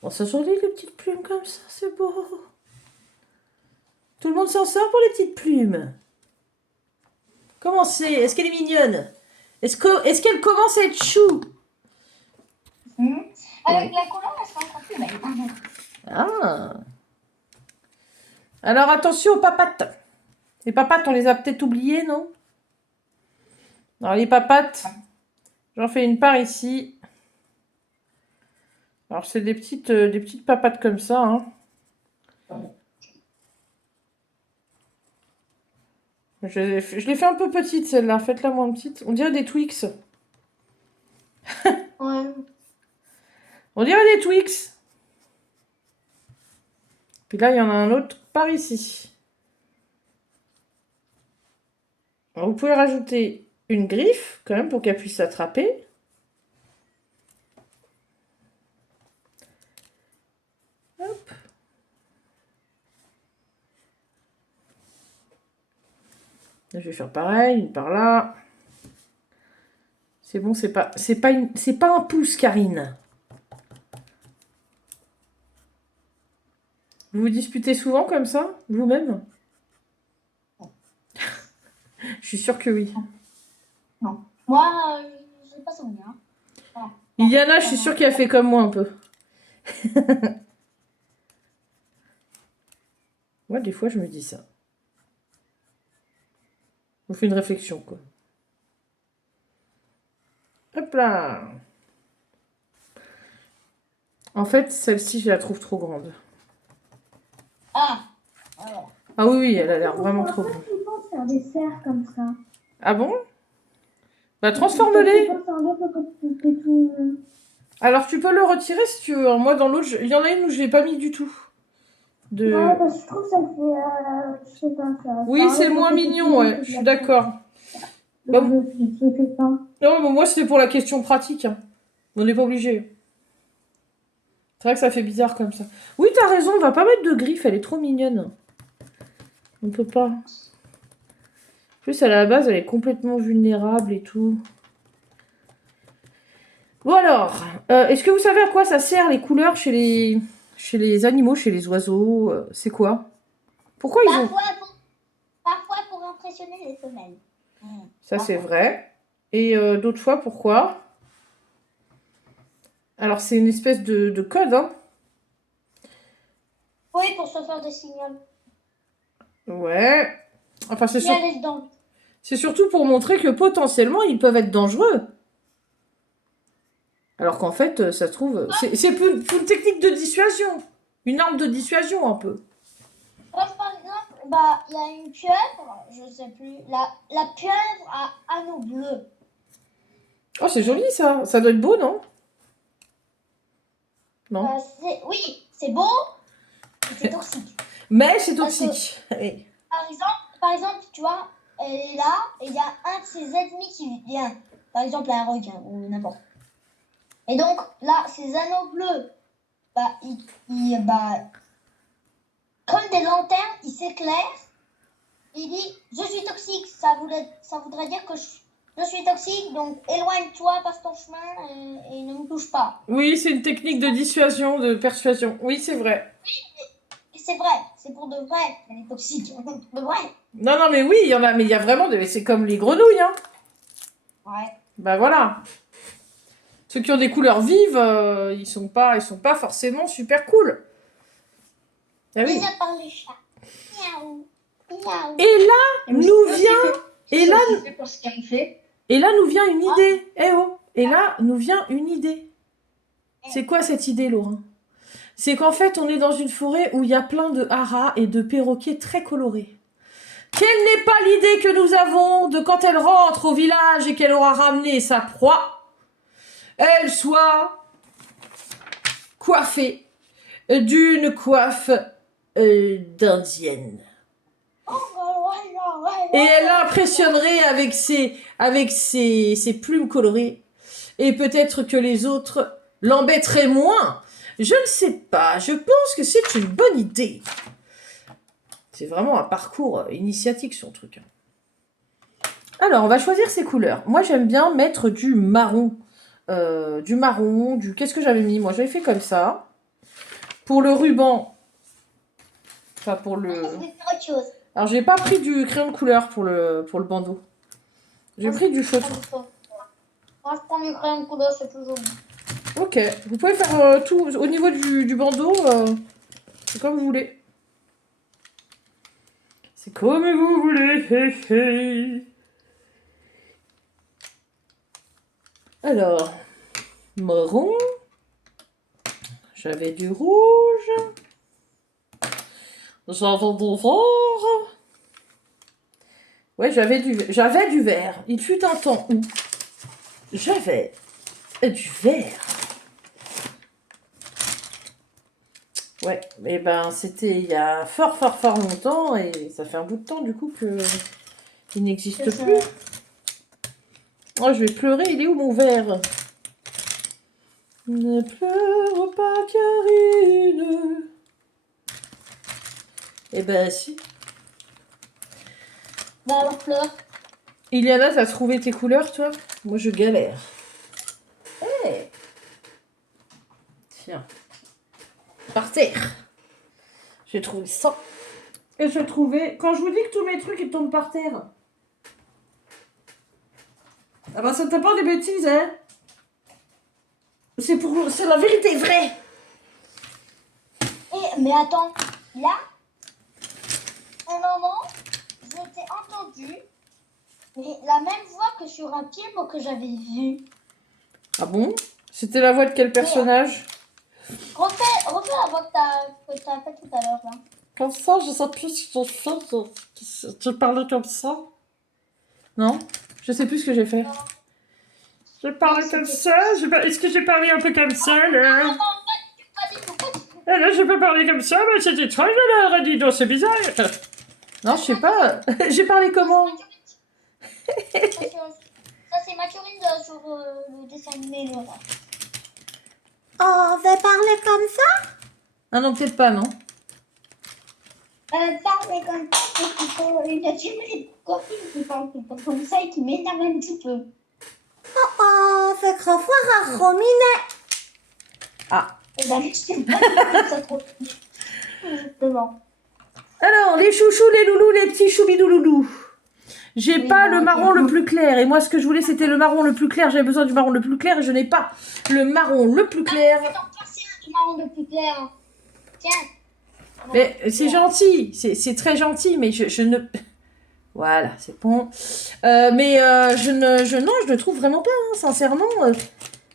Bon, ça joli les petites plumes comme ça, c'est beau. Tout le monde s'en sort pour les petites plumes. Comment c'est? Est-ce qu'elle est mignonne? Est-ce qu'elle commence à être chou? Avec la couleur, elle sera encore plus belle. Ah. Alors attention aux papates. Les papates, on les a peut-être oubliées, non? Alors les papates, j'en fais une part ici. Alors c'est des petites papates comme ça. Hein. Je l'ai fait un peu petite celle-là. Faites-la moins petite. On dirait des Twix. Ouais. On dirait des Twix. Puis là, il y en a un autre par ici. Alors, vous pouvez rajouter une griffe, quand même, pour qu'elle puisse s'attraper. Hop. Là, je vais faire pareil, une par là. C'est bon, c'est pas un pouce, Karine. Vous vous disputez souvent comme ça, vous-même? Je suis sûre que oui. Non. Moi, je n'ai pas souvenir. Hein. Iliana, je suis sûre qu'elle a fait comme moi un peu. Ouais, des fois, je me dis ça. On fait une réflexion, quoi. Hop là. En fait, celle-ci, je la trouve trop grande. Ah, voilà. Ah oui, oui, elle a l'air vraiment trop grande. Je pense faire des serres comme ça. Ah bon? Bah, transforme-les. Alors, tu peux le retirer si tu veux. Moi, dans l'autre, il y en a une où je l'ai pas mis du tout. Ouais, parce que je trouve que ça fait. Je sais pas, ça. Oui, c'est moins mignon, ouais. Je suis d'accord. Bah, Je fais pas. non, mais moi, c'était pour la question pratique. Hein. On n'est pas obligé. C'est vrai que ça fait bizarre comme ça. Oui, t'as raison, on va pas mettre de griffe, elle est trop mignonne. On peut pas. En plus, à la base, elle est complètement vulnérable et tout. Bon alors, est-ce que vous savez à quoi ça sert les couleurs chez les animaux, chez les oiseaux? C'est quoi? Pourquoi ils ont... Parfois pour impressionner les femelles. Ça, c'est vrai. Et d'autres fois, pourquoi? Alors, c'est une espèce de code, hein? Oui, pour se faire des signaux. Ouais. Enfin, c'est surtout pour montrer que potentiellement, ils peuvent être dangereux. Alors qu'en fait, ça se trouve... C'est plus une technique de dissuasion. Une arme de dissuasion, un peu. Par exemple, bah, il y a une pieuvre, je sais plus. La pieuvre à anneau bleu. Oh, c'est joli, ça. Ça doit être beau, non? Non. Oui, c'est beau, mais c'est toxique. Mais c'est toxique. Oui. Par exemple, tu vois, elle est là, et il y a un de ses ennemis qui vient. Par exemple, un requin, ou n'importe. Et donc, là, ces anneaux bleus, bah, comme des lanternes, ils s'éclairent. Il dit, je suis toxique. Ça voudrait dire que je suis toxique, donc éloigne-toi, passe ton chemin et ne me touche pas. Oui, c'est une technique de dissuasion, de persuasion. Oui, c'est vrai. Oui, c'est vrai. C'est pour de vrai. Elle est toxique. De vrai. Non, mais oui, il y en a. Mais il y a vraiment... C'est comme les grenouilles, hein. Ouais. Bah voilà. Ceux qui ont des couleurs vives, ils sont pas forcément super cool. Ah oui. Mis à part les chats. Miaou. Miaou. Et là, nous vient... Et là nous vient une idée. Eh oh, Et là, nous vient une idée. C'est quoi cette idée, Laura? C'est qu'en fait, on est dans une forêt où il y a plein de haras et de perroquets très colorés. Quelle n'est pas l'idée que nous avons de quand elle rentre au village et qu'elle aura ramené sa proie, elle soit coiffée d'une coiffe d'indienne. Et elle impressionnerait avec ses plumes colorées. Et peut-être que les autres l'embêteraient moins. Je ne sais pas, je pense que c'est une bonne idée. C'est vraiment un parcours initiatique, son truc. Alors, on va choisir ses couleurs. Moi, j'aime bien mettre du marron. Qu'est-ce que j'avais mis? Moi, j'avais fait comme ça. Pour le ruban... Enfin, pour le... Alors, j'ai pas pris du crayon de couleur pour le bandeau. J'ai pris du feutre. Moi, je prends du crayon de couleur, c'est toujours bon. Ok, vous pouvez faire tout au niveau du bandeau, c'est comme vous voulez. C'est comme vous voulez. Hey, hey. Alors, marron. J'avais du rouge. J'avais du vert. Ouais, j'avais du vert. Il fut un temps où j'avais du vert. Ouais, mais ben c'était il y a fort longtemps et ça fait un bout de temps du coup que il n'existe plus. Oh, je vais pleurer, il est où mon verre? Ne pleure pas, Karine. Eh ben si. Bah alors pleure. Iliana, t'as trouvé tes couleurs, toi? Moi, je galère. Hey. Tiens. Par terre. J'ai trouvé ça. Et j'ai trouvé... Quand je vous dis que tous mes trucs, ils tombent par terre. Ah bah ça t'a pas des bêtises, hein? C'est la vérité vraie. Mais attends, là, un moment, je t'ai entendu, mais la même voix que sur un film que j'avais vu. Ah bon? C'était la voix de quel personnage? Refais la voix que t'as fait tout à l'heure, là. Comme ça, je sais plus ce que j'ai fait. Tu parlais comme ça? Non? Je sais plus ce que j'ai fait. J'ai parlé comme ça? Est-ce que j'ai parlé un peu comme ça, là? Non, Ah, là, je peux parler comme ça, mais c'est étrange, là, dis donc, c'est bizarre. Non, je sais pas. J'ai parlé comment? Ça, c'est Mathurine sur le dessin animé, là. On veut parler comme ça? Ah non, peut-être pas, non. Parler comme ça, c'est plutôt une les copines qui parlent tout le temps comme ça et qui m'énervent un petit peu. Oh, fait revoir à Rominet. Ah. Et ben, je sais pas ça trop. Justement. Alors, les chouchous, les loulous, les petits choubidouloulous. J'ai pas le marron le plus clair. Et moi, ce que je voulais, c'était le marron le plus clair. J'avais besoin du marron le plus clair et je n'ai pas le marron le plus clair. Attends, c'est un marron le plus clair. Tiens. Mais c'est gentil. C'est très gentil, mais je ne... Voilà, c'est bon. Je ne trouve vraiment pas, hein, sincèrement.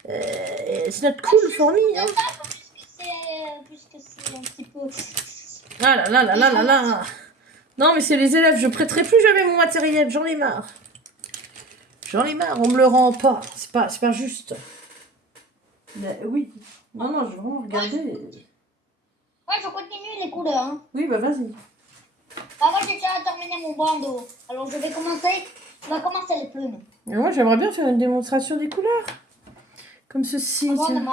C'est notre cool fourmi. Hein. Puisque c'est un petit peu... Ah là là là là là là. Non, mais c'est les élèves. Je prêterai plus jamais mon matériel. J'en ai marre. J'en ai marre. On me le rend pas. C'est pas juste. Mais, oui. Non, je vais vraiment regarder. Ouais, je continue les couleurs. Hein. Oui, bah vas-y. Bah, moi, j'ai déjà terminé mon bandeau. Alors, je vais commencer. On va commencer les plumes. Et moi, j'aimerais bien faire une démonstration des couleurs. Comme ceci. Tiens.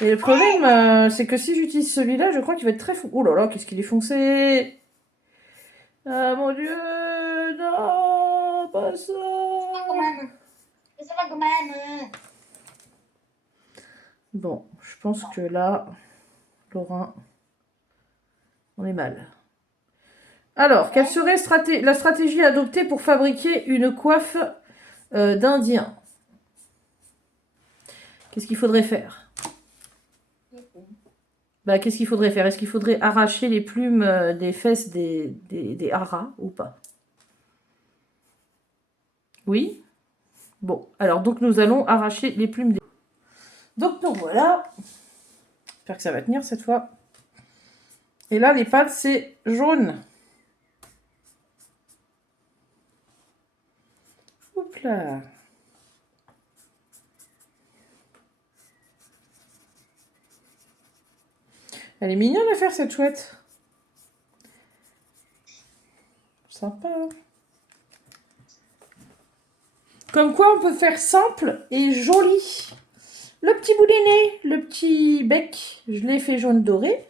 Et le problème, c'est que si j'utilise celui-là, je crois qu'il va être très fou. Oh là là, qu'est-ce qu'il est foncé! Ah mon Dieu, non, pas ça! Ça va quand même. Bon, je pense que là, Laurent, on est mal. Alors, quelle serait la stratégie adoptée pour fabriquer une coiffe d'Indien? Qu'est-ce qu'il faudrait faire? Bah, qu'est-ce qu'il faudrait faire? Est-ce qu'il faudrait arracher les plumes des fesses des haras ou pas? Oui? Bon, alors donc nous allons arracher les plumes des... Donc nous voilà. J'espère que ça va tenir cette fois. Et là, les pattes, c'est jaune. Hop là. Elle est mignonne à faire, cette chouette. Sympa, hein. Comme quoi, on peut faire simple et joli. Le petit bout des nez, le petit bec, je l'ai fait jaune doré.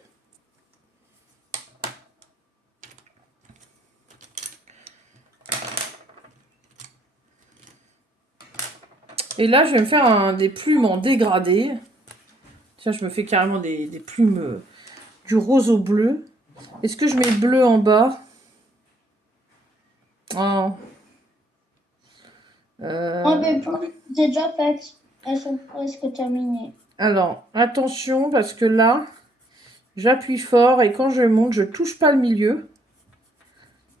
Et là, je vais me faire des plumes en dégradé. Tiens, je me fais carrément des plumes du rose au bleu. Est-ce que je mets bleu en bas? Oh. Non, mais c'est déjà fait. Elles sont presque terminées. Alors, attention, parce que là, j'appuie fort et quand je monte, je touche pas le milieu.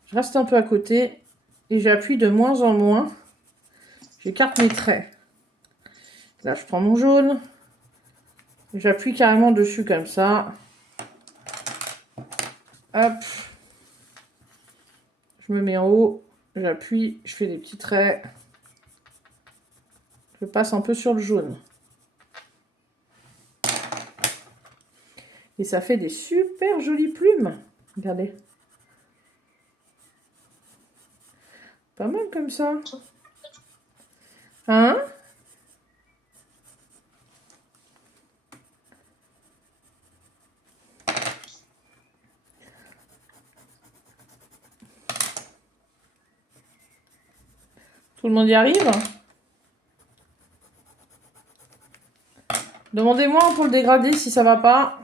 Je reste un peu à côté et j'appuie de moins en moins. J'écarte mes traits. Là, je prends mon jaune. J'appuie carrément dessus comme ça. Hop. Je me mets en haut. J'appuie. Je fais des petits traits. Je passe un peu sur le jaune. Et ça fait des super jolies plumes. Regardez. Pas mal comme ça. Hein? Tout le monde y arrive? Demandez-moi pour le dégrader si ça va pas.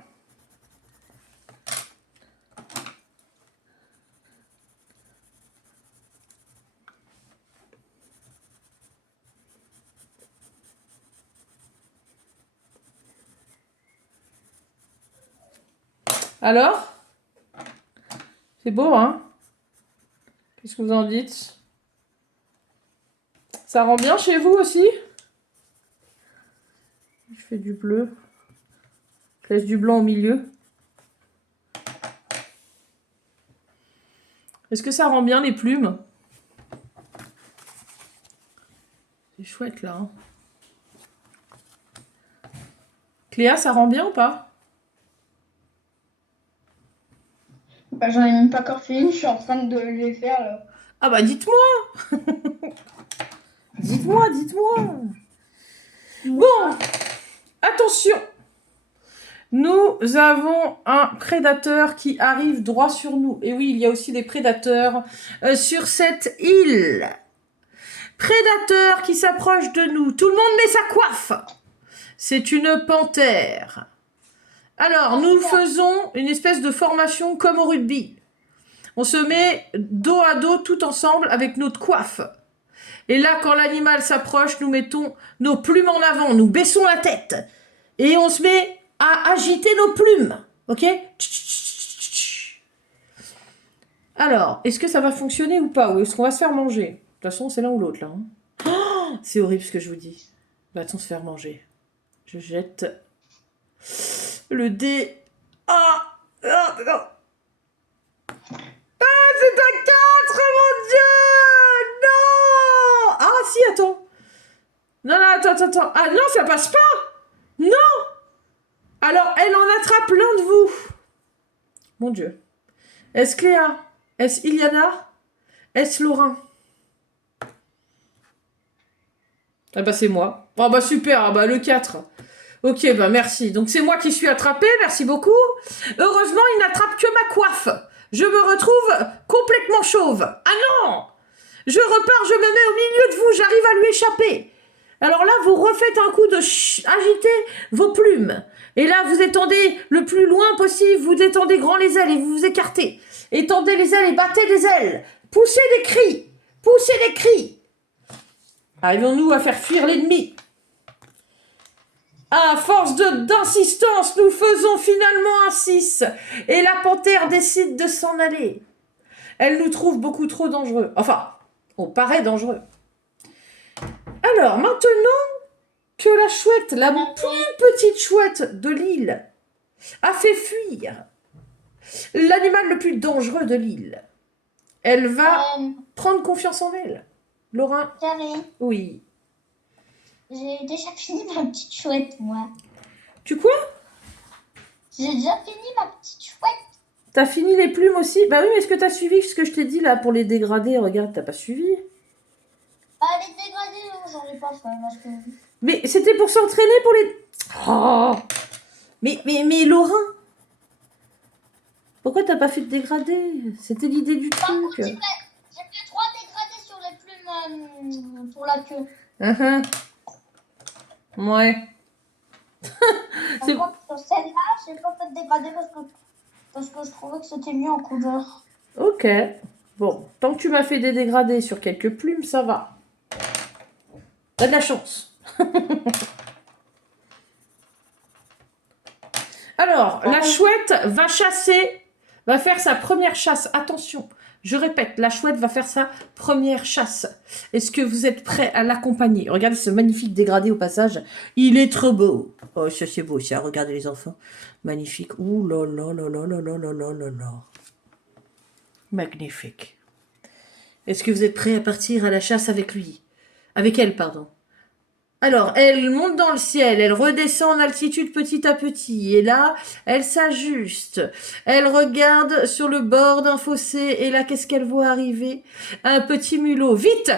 Alors? C'est beau, hein? Qu'est-ce que vous en dites? Ça rend bien chez vous aussi? Je fais du bleu. Je laisse du blanc au milieu. Est-ce que ça rend bien les plumes? C'est chouette là. Hein. Cléa, ça rend bien ou pas? Bah, j'en ai même pas encore fini, je suis en train de les faire là. Ah bah dites-moi. Dites-moi, dites-moi. Bon, attention. Nous avons un prédateur qui arrive droit sur nous. Et oui, il y a aussi des prédateurs sur cette île. Prédateur qui s'approche de nous. Tout le monde met sa coiffe. C'est une panthère. Alors, nous faisons une espèce de formation comme au rugby. On se met dos à dos tout ensemble avec notre coiffe. Et là, quand l'animal s'approche, nous mettons nos plumes en avant, nous baissons la tête. Et on se met à agiter nos plumes. Ok? Alors, est-ce que ça va fonctionner ou pas? Ou est-ce qu'on va se faire manger? De toute façon, c'est l'un ou l'autre, là. Hein. Oh, c'est horrible ce que je vous dis. Va-t-on se faire manger? Je jette le dé. Ah! Ah, non! Ah, c'est un 4, mon Dieu! Non! Ah, si, attends. Non, non, attends. Ah, non, ça passe pas! Non! Alors, elle en attrape l'un de vous. Mon Dieu. Est-ce Cléa? Est-ce Iliana? Est-ce Laurin? Ah bah, c'est moi. Ah bah, super, ah bah, le 4. Ok, bah, merci. Donc, c'est moi qui suis attrapée, merci beaucoup. Heureusement, il n'attrape que ma coiffe. Je me retrouve complètement chauve. Ah non! Je repars, je me mets au milieu de vous, j'arrive à lui échapper. Alors là, vous refaites un coup de agitez vos plumes. Et là, vous étendez le plus loin possible, vous étendez grand les ailes et vous vous écartez. Étendez les ailes et battez des ailes. Poussez des cris. Poussez des cris. Arrivons-nous à faire fuir l'ennemi? À force d'insistance, nous faisons finalement un 6. Et la panthère décide de s'en aller. Elle nous trouve beaucoup trop dangereux. Enfin, on paraît dangereux. Alors, maintenant que la chouette, la plus petite chouette de l'île, a fait fuir l'animal le plus dangereux de l'île, elle va prendre confiance en elle. Laura? Carré, Oui. j'ai déjà fini ma petite chouette, moi. Tu quoi? J'ai déjà fini ma petite chouette. T'as fini les plumes aussi? Bah oui, mais est-ce que t'as suivi ce que je t'ai dit là pour les dégrader? Regarde, t'as pas suivi. Ah, les dégradés, non, j'en ai pas fait parce que... Mais c'était pour s'entraîner pour les... Oh mais Laura, pourquoi t'as pas fait de dégradé? C'était l'idée du Par contre, truc. j'ai fait 3 dégradés sur les plumes pour la queue. Ouais. Par C'est- contre, sur celle-là, j'ai pas fait de dégradé parce que je trouvais que c'était mieux en couleur. Ok. Bon, tant que tu m'as fait des dégradés sur quelques plumes, ça va. T'as de la chance. Alors, la chouette va chasser, va faire sa première chasse. Attention, je répète, la chouette va faire sa première chasse. Est-ce que vous êtes prêts à l'accompagner? Regardez ce magnifique dégradé au passage. Il est trop beau. Oh, ça c'est beau, ça. Regardez les enfants. Magnifique. Ouh là là là là là là là là là là. Magnifique. Est-ce que vous êtes prêts à partir à la chasse avec lui? Avec elle, pardon. Alors, elle monte dans le ciel, elle redescend en altitude petit à petit, et là, elle s'ajuste. Elle regarde sur le bord d'un fossé, et là, qu'est-ce qu'elle voit arriver? Un petit mulot. Vite!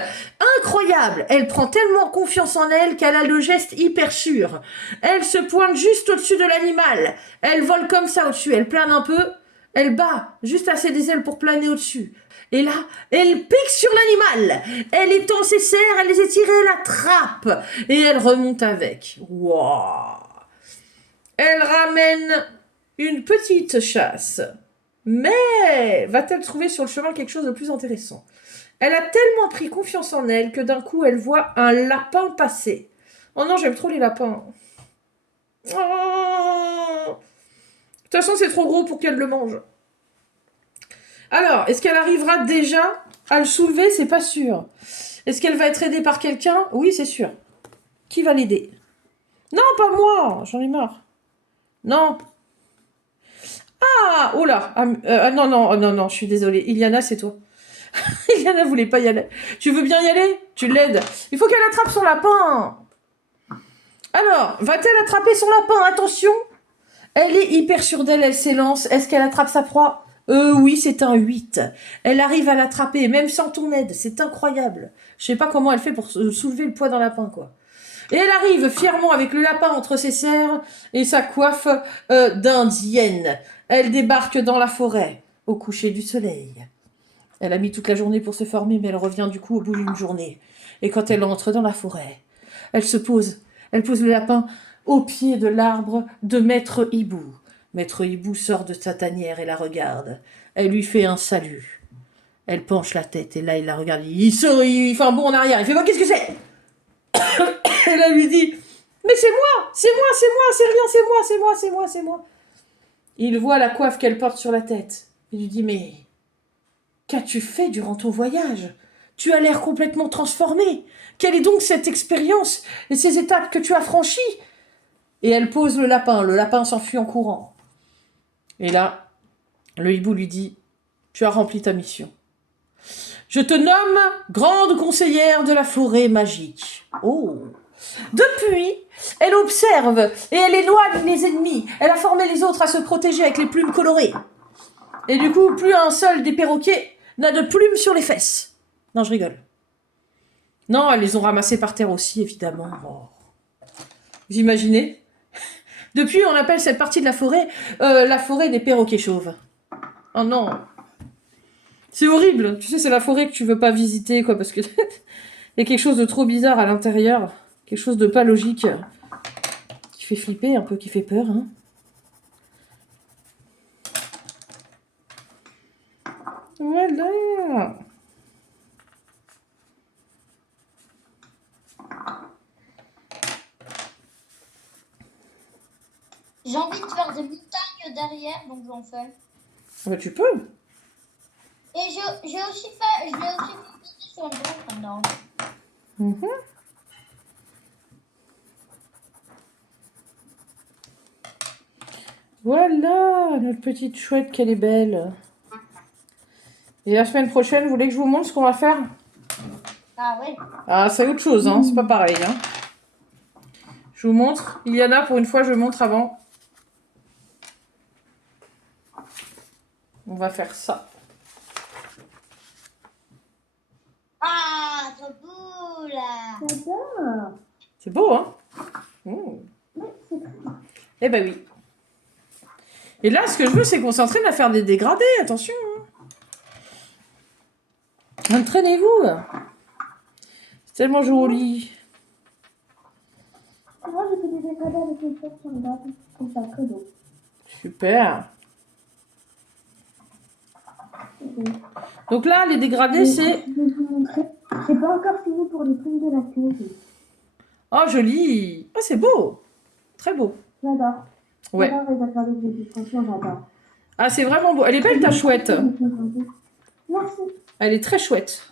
Incroyable! Elle prend tellement confiance en elle qu'elle a le geste hyper sûr. Elle se pointe juste au-dessus de l'animal. Elle vole comme ça au-dessus, elle plane un peu, elle bat juste assez des ailes pour planer au-dessus. Et là, elle pique sur l'animal. Elle étend ses serres, elle les étire, elle l'attrape. Et elle remonte avec. Waouh! Elle ramène une petite chasse. Mais va-t-elle trouver sur le chemin quelque chose de plus intéressant? Elle a tellement pris confiance en elle que d'un coup, elle voit un lapin passer. Oh non, j'aime trop les lapins. Oh! De toute façon, c'est trop gros pour qu'elle le mange. Alors, est-ce qu'elle arrivera déjà à le soulever? C'est pas sûr. Est-ce qu'elle va être aidée par quelqu'un? Oui, c'est sûr. Qui va l'aider? Non, pas moi. J'en ai marre. Non. Ah, oh là. Non, non, non, non, je suis désolée. Iliana, c'est toi. Iliana voulait pas y aller. Tu veux bien y aller? Tu l'aides. Il faut qu'elle attrape son lapin. Alors, va-t-elle attraper son lapin? Attention. Elle est hyper sûre d'elle, elle s'élance. Est-ce qu'elle attrape sa proie? Oui, c'est un 8. Elle arrive à l'attraper, même sans ton aide. C'est incroyable. Je sais pas comment elle fait pour soulever le poids d'un lapin, quoi. Et elle arrive fièrement avec le lapin entre ses serres et sa coiffe d'indienne. Elle débarque dans la forêt, au coucher du soleil. Elle a mis toute la journée pour se former, mais elle revient du coup au bout d'une journée. Et quand elle entre dans la forêt, elle pose le lapin au pied de l'arbre de Maître Hibou. Maître Hibou sort de sa tanière et la regarde. Elle lui fait un salut. Elle penche la tête et là il la regarde. Il fait un bond en arrière. Il fait « Qu'est-ce que c'est ?» Et là lui dit « Mais c'est moi, c'est rien, c'est moi. » Il voit la coiffe qu'elle porte sur la tête. Il lui dit « Mais qu'as-tu fait durant ton voyage? Tu as l'air complètement transformé. Quelle est donc cette expérience et ces étapes que tu as franchies ?» Et elle pose le lapin s'enfuit en courant. Et là, le hibou lui dit « Tu as rempli ta mission. Je te nomme grande conseillère de la forêt magique. » Oh! Depuis, elle observe et elle éloigne les ennemis. Elle a formé les autres à se protéger avec les plumes colorées. Et du coup, plus un seul des perroquets n'a de plumes sur les fesses. Non, je rigole. Non, elles les ont ramassées par terre aussi, évidemment. Oh. Vous imaginez? Depuis, on appelle cette partie de la forêt des perroquets chauves. Oh non. C'est horrible. Tu sais, c'est la forêt que tu veux pas visiter, quoi, parce que il y a quelque chose de trop bizarre à l'intérieur. Quelque chose de pas logique. Qui fait flipper un peu, qui fait peur, hein. Voilà. J'ai envie de faire des montagnes derrière, donc j'en fais. Bah, tu peux. Et je l'ai aussi fait sur une drone maintenant. Voilà, notre petite chouette, qu'elle est belle. Et la semaine prochaine, vous voulez que je vous montre ce qu'on va faire? Ah ouais. Ah, c'est autre chose, hein, c'est pas pareil. Hein. Je vous montre. Iliana, pour une fois, je montre avant. On va faire ça. Ah, trop cool. J'adore. C'est beau, hein? Oh. Ouais, c'est très bien. Eh ben oui. Et là, ce que je veux, c'est qu'on s'entraîne à faire des dégradés. Attention. Hein. Entraînez-vous. C'est tellement joli. Moi, j'ai fait des dégradés avec une flèche sur le bas, comme ça, très beau. Super. Donc là, les dégradés, c'est... Je vais vous montrer. J'ai pas encore fini pour les plumes de la queue. Oh, joli. Oh, c'est beau. Très beau. J'adore. Ouais. J'adore les affaires de bébé. Franchement, j'adore. Ah, c'est vraiment beau. Elle est belle, ta chouette. Merci. Elle est très chouette.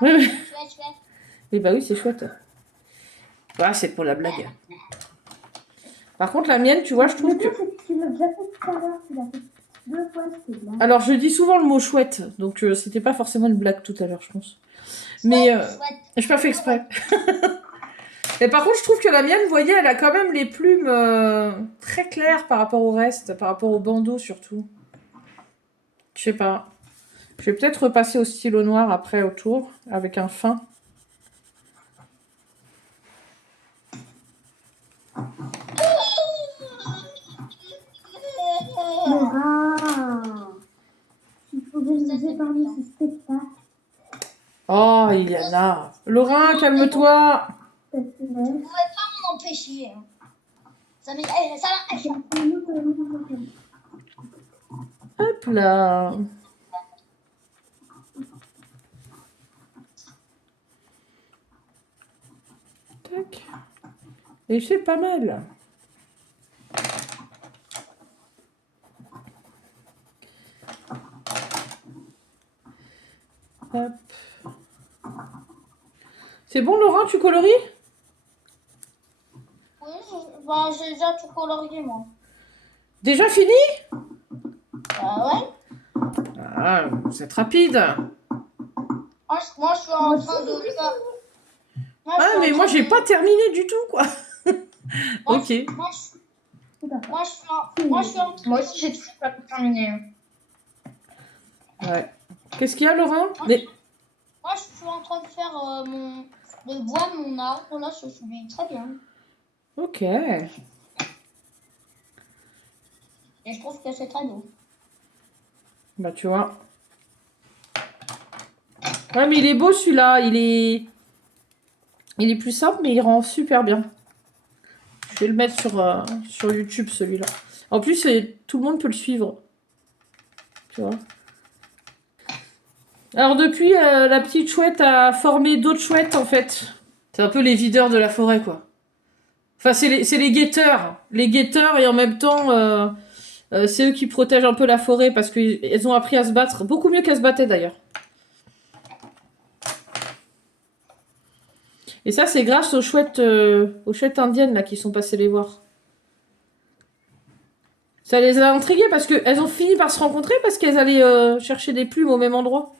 Chouette, chouette. Eh bah oui, c'est chouette. Ah, c'est pour la blague. Par contre, la mienne, tu vois, je trouve que... Tu l'as déjà fait tout à l'heure. Tu l'as fait 2 fois, c'était bien. Alors, je dis souvent le mot chouette, donc c'était pas forcément une blague tout à l'heure, je pense. Mais Chouette. je pas fait exprès. Et par contre, je trouve que la mienne, vous voyez, elle a quand même les plumes très claires par rapport au reste, par rapport au bandeau surtout. Je sais pas. Je vais peut-être repasser au stylo noir après autour, avec un fin. Laura, il faut que nous épargner ce spectacle. Oh, Iliana. Laura, calme-toi. Cette semaine. M'en empêcher. Hein. Ça m'arrache. Hop là. Tac. Et c'est pas mal. Hop. C'est bon, Laurent, tu coloris? Oui, j'ai déjà tout colorié, moi. Déjà fini? Ouais. Ah, c'est rapide. Moi, je suis en train de faire... Ah, mais moi, j'ai pas terminé du tout, quoi. Ok. Moi, je suis en train Moi aussi, j'ai toujours pas tout terminé. Ouais. Qu'est-ce qu'il y a, Laurent? Moi, je suis en train de faire le bois de mon arbre. Là, je suis très bien. Ok. Et je trouve que c'est très beau. Bah, tu vois. Ouais, mais il est beau, celui-là. Il est plus simple, mais il rend super bien. Je vais le mettre sur YouTube, celui-là. En plus, tout le monde peut le suivre. Tu vois. Alors, depuis, la petite chouette a formé d'autres chouettes, en fait. C'est un peu les videurs de la forêt, quoi. Enfin, c'est les guetteurs. Les guetteurs, et en même temps, c'est eux qui protègent un peu la forêt, parce qu'elles ont appris à se battre. Beaucoup mieux qu'elles se battaient, d'ailleurs. Et ça, c'est grâce aux chouettes indiennes, là, qui sont passées les voir. Ça les a intriguées, parce qu'elles ont fini par se rencontrer, parce qu'elles allaient chercher des plumes au même endroit.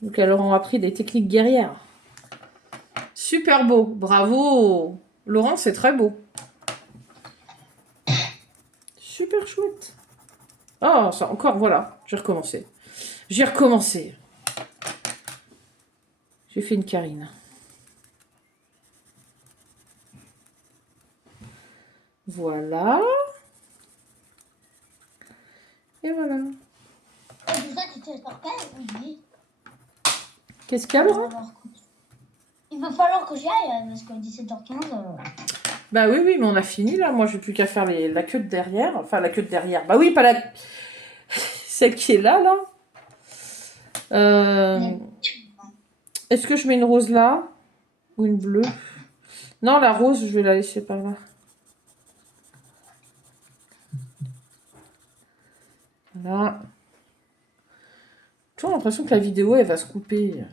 Donc, elles leur ont appris des techniques guerrières. Super beau. Bravo. Laurent, c'est très beau. Super chouette. Oh, ça encore, voilà. J'ai recommencé. J'ai fait une carine. Voilà. Et voilà. Et ça, tu t'es sorti, oui. Qu'est-ce qu'il y a, Laurent? Il va falloir que j'y aille, parce que 17h15... Bah oui, mais on a fini, là. Moi, j'ai plus qu'à faire la queue de derrière. Enfin, la queue de derrière. Bah oui, pas la... Celle qui est là. Est-ce que je mets une rose là? Ou une bleue? Non, la rose, je vais la laisser par là. Voilà. J'ai toujours l'impression que la vidéo, elle va se couper.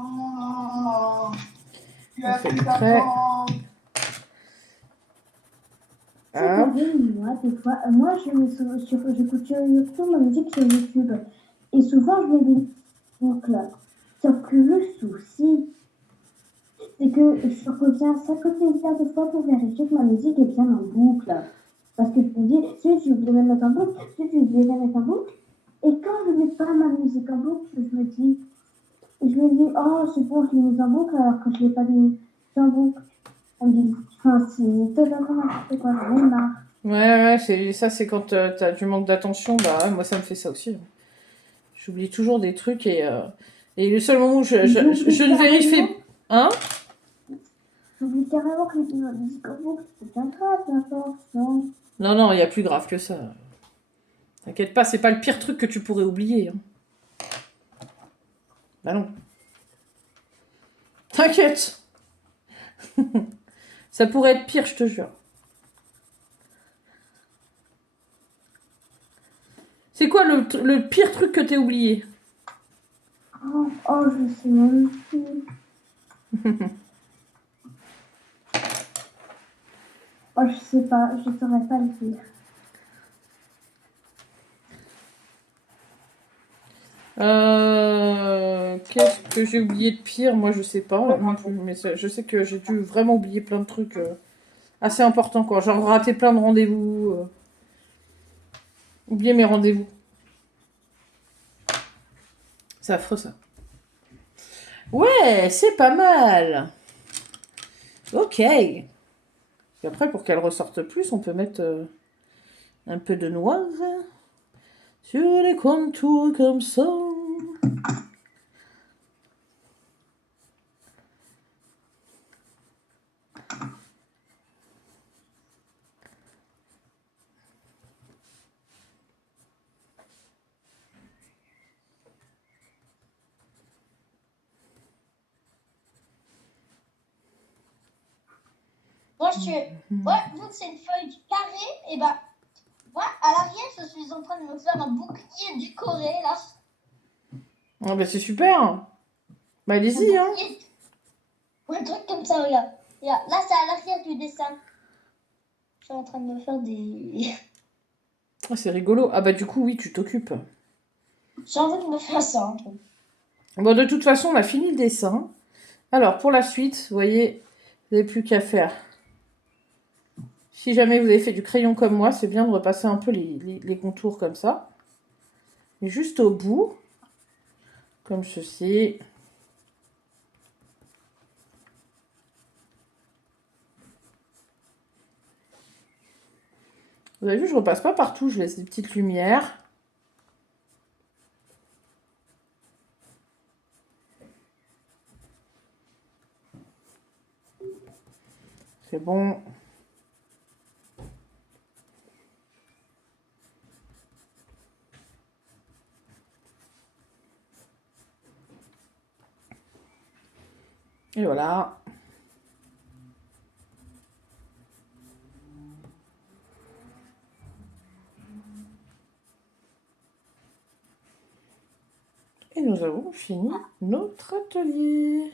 Oh, On fait le trait. oui, moi, des fois, moi, j'écoute surtout ma musique sur YouTube. Et souvent, je mets des boucles. Sauf que le souci, c'est que je reviens 50 milliards de fois pour vérifier que ma musique est bien en boucle. Parce que je me dis, si je vais la mettre en boucle, si je vais la mettre en boucle. Et quand je ne mets pas ma musique en boucle, je me dis, oh, c'est bon, je l'ai mise en boucle alors que je ne l'ai pas mise en boucle. On me dit, enfin, c'est totalement n'importe quoi, j'en ai marre. Ouais, c'est quand t'as du manque d'attention. Bah, ouais, moi, ça me fait ça aussi. J'oublie toujours des trucs et le seul moment où je ne vérifie. Hein? J'oublie carrément que les musique en boucle, c'est bien grave, n'importe, non? Non, il y a plus grave que ça. T'inquiète pas, c'est pas le pire truc que tu pourrais oublier. Hein. Bah non. T'inquiète. Ça pourrait être pire, je te jure. C'est quoi le pire truc que t'as oublié? Oh, je sais même plus. Oh, je sais pas, je saurais pas le dire. Qu'est-ce que j'ai oublié de pire? Moi, je sais pas non plus, mais je sais que j'ai dû vraiment oublier plein de trucs assez importants, quoi. Genre rater plein de rendez-vous, oublier mes rendez-vous. C'est affreux, ça. Ouais, c'est pas mal. Ok. Et après, pour qu'elle ressorte plus, on peut mettre un peu de noir sur les contours comme ça. Moi, vu que c'est une feuille carrée, et ben, moi, à l'arrière, je suis en train de me faire un bouclier décoré, là. Ah bah c'est super. Bah allez-y, hein. Ou un truc comme ça, regarde. Regarde, là, c'est à l'arrière du dessin. Je suis en train de me faire des... Ah, c'est rigolo. Ah bah du coup, oui, tu t'occupes. J'ai envie de me faire ça. Hein. Bon, de toute façon, on a fini le dessin. Alors, pour la suite, vous voyez, vous n'avez plus qu'à faire. Si jamais vous avez fait du crayon comme moi, c'est bien de repasser un peu les contours comme ça. Et juste au bout, comme ceci. Vous avez vu, je repasse pas partout, je laisse des petites lumières. C'est bon. Et voilà. Et nous avons fini notre atelier.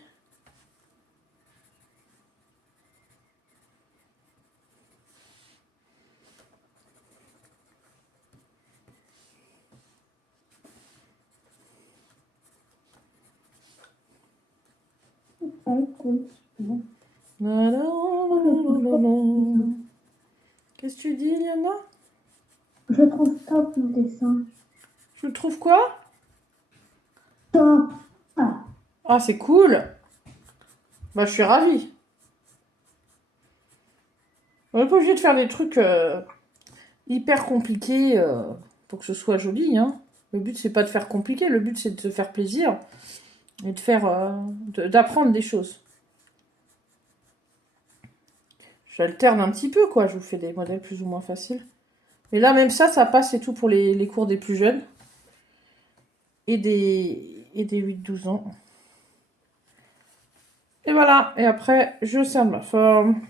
Qu'est-ce que tu dis, Liana? Je trouve top mon dessin. Tu le trouves quoi? Top. Ah, c'est cool. Bah, je suis ravie. On n'est pas obligé de faire des trucs hyper compliqués pour que ce soit joli. Hein. Le but, c'est pas de faire compliqué. Le but, c'est de se faire plaisir et de faire, d'apprendre des choses. J'alterne un petit peu, quoi. Je vous fais des modèles plus ou moins faciles. Et là, même ça passe et tout pour les cours des plus jeunes. Et des 8-12 ans. Et voilà. Et après, je cerne ma forme.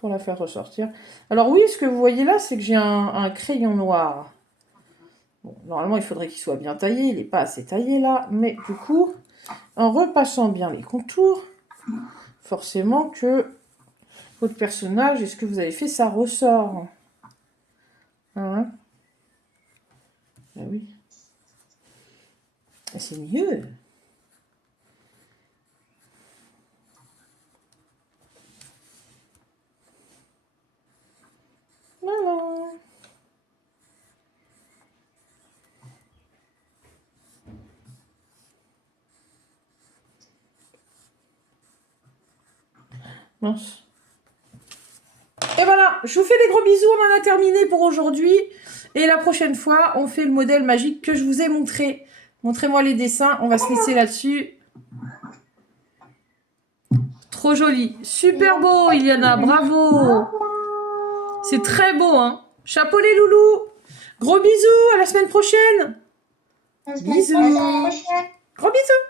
Pour la faire ressortir. Alors oui, ce que vous voyez là, c'est que j'ai un crayon noir. Bon, normalement, il faudrait qu'il soit bien taillé. Il n'est pas assez taillé là. Mais du coup, en repassant bien les contours, forcément que Votre personnage, est-ce que vous avez fait ça ressort? Hein? Ah oui. Ah, c'est mieux. Voilà. Mince. Et voilà, je vous fais des gros bisous, on en a terminé pour aujourd'hui. Et la prochaine fois, on fait le modèle magique que je vous ai montré. Montrez-moi les dessins, on va se laisser là-dessus. Trop joli. Super beau, Iliana, bravo. C'est très beau, hein. Chapeau les loulous. Gros bisous, à la semaine prochaine. La semaine Bisous. prochaine. Gros bisous.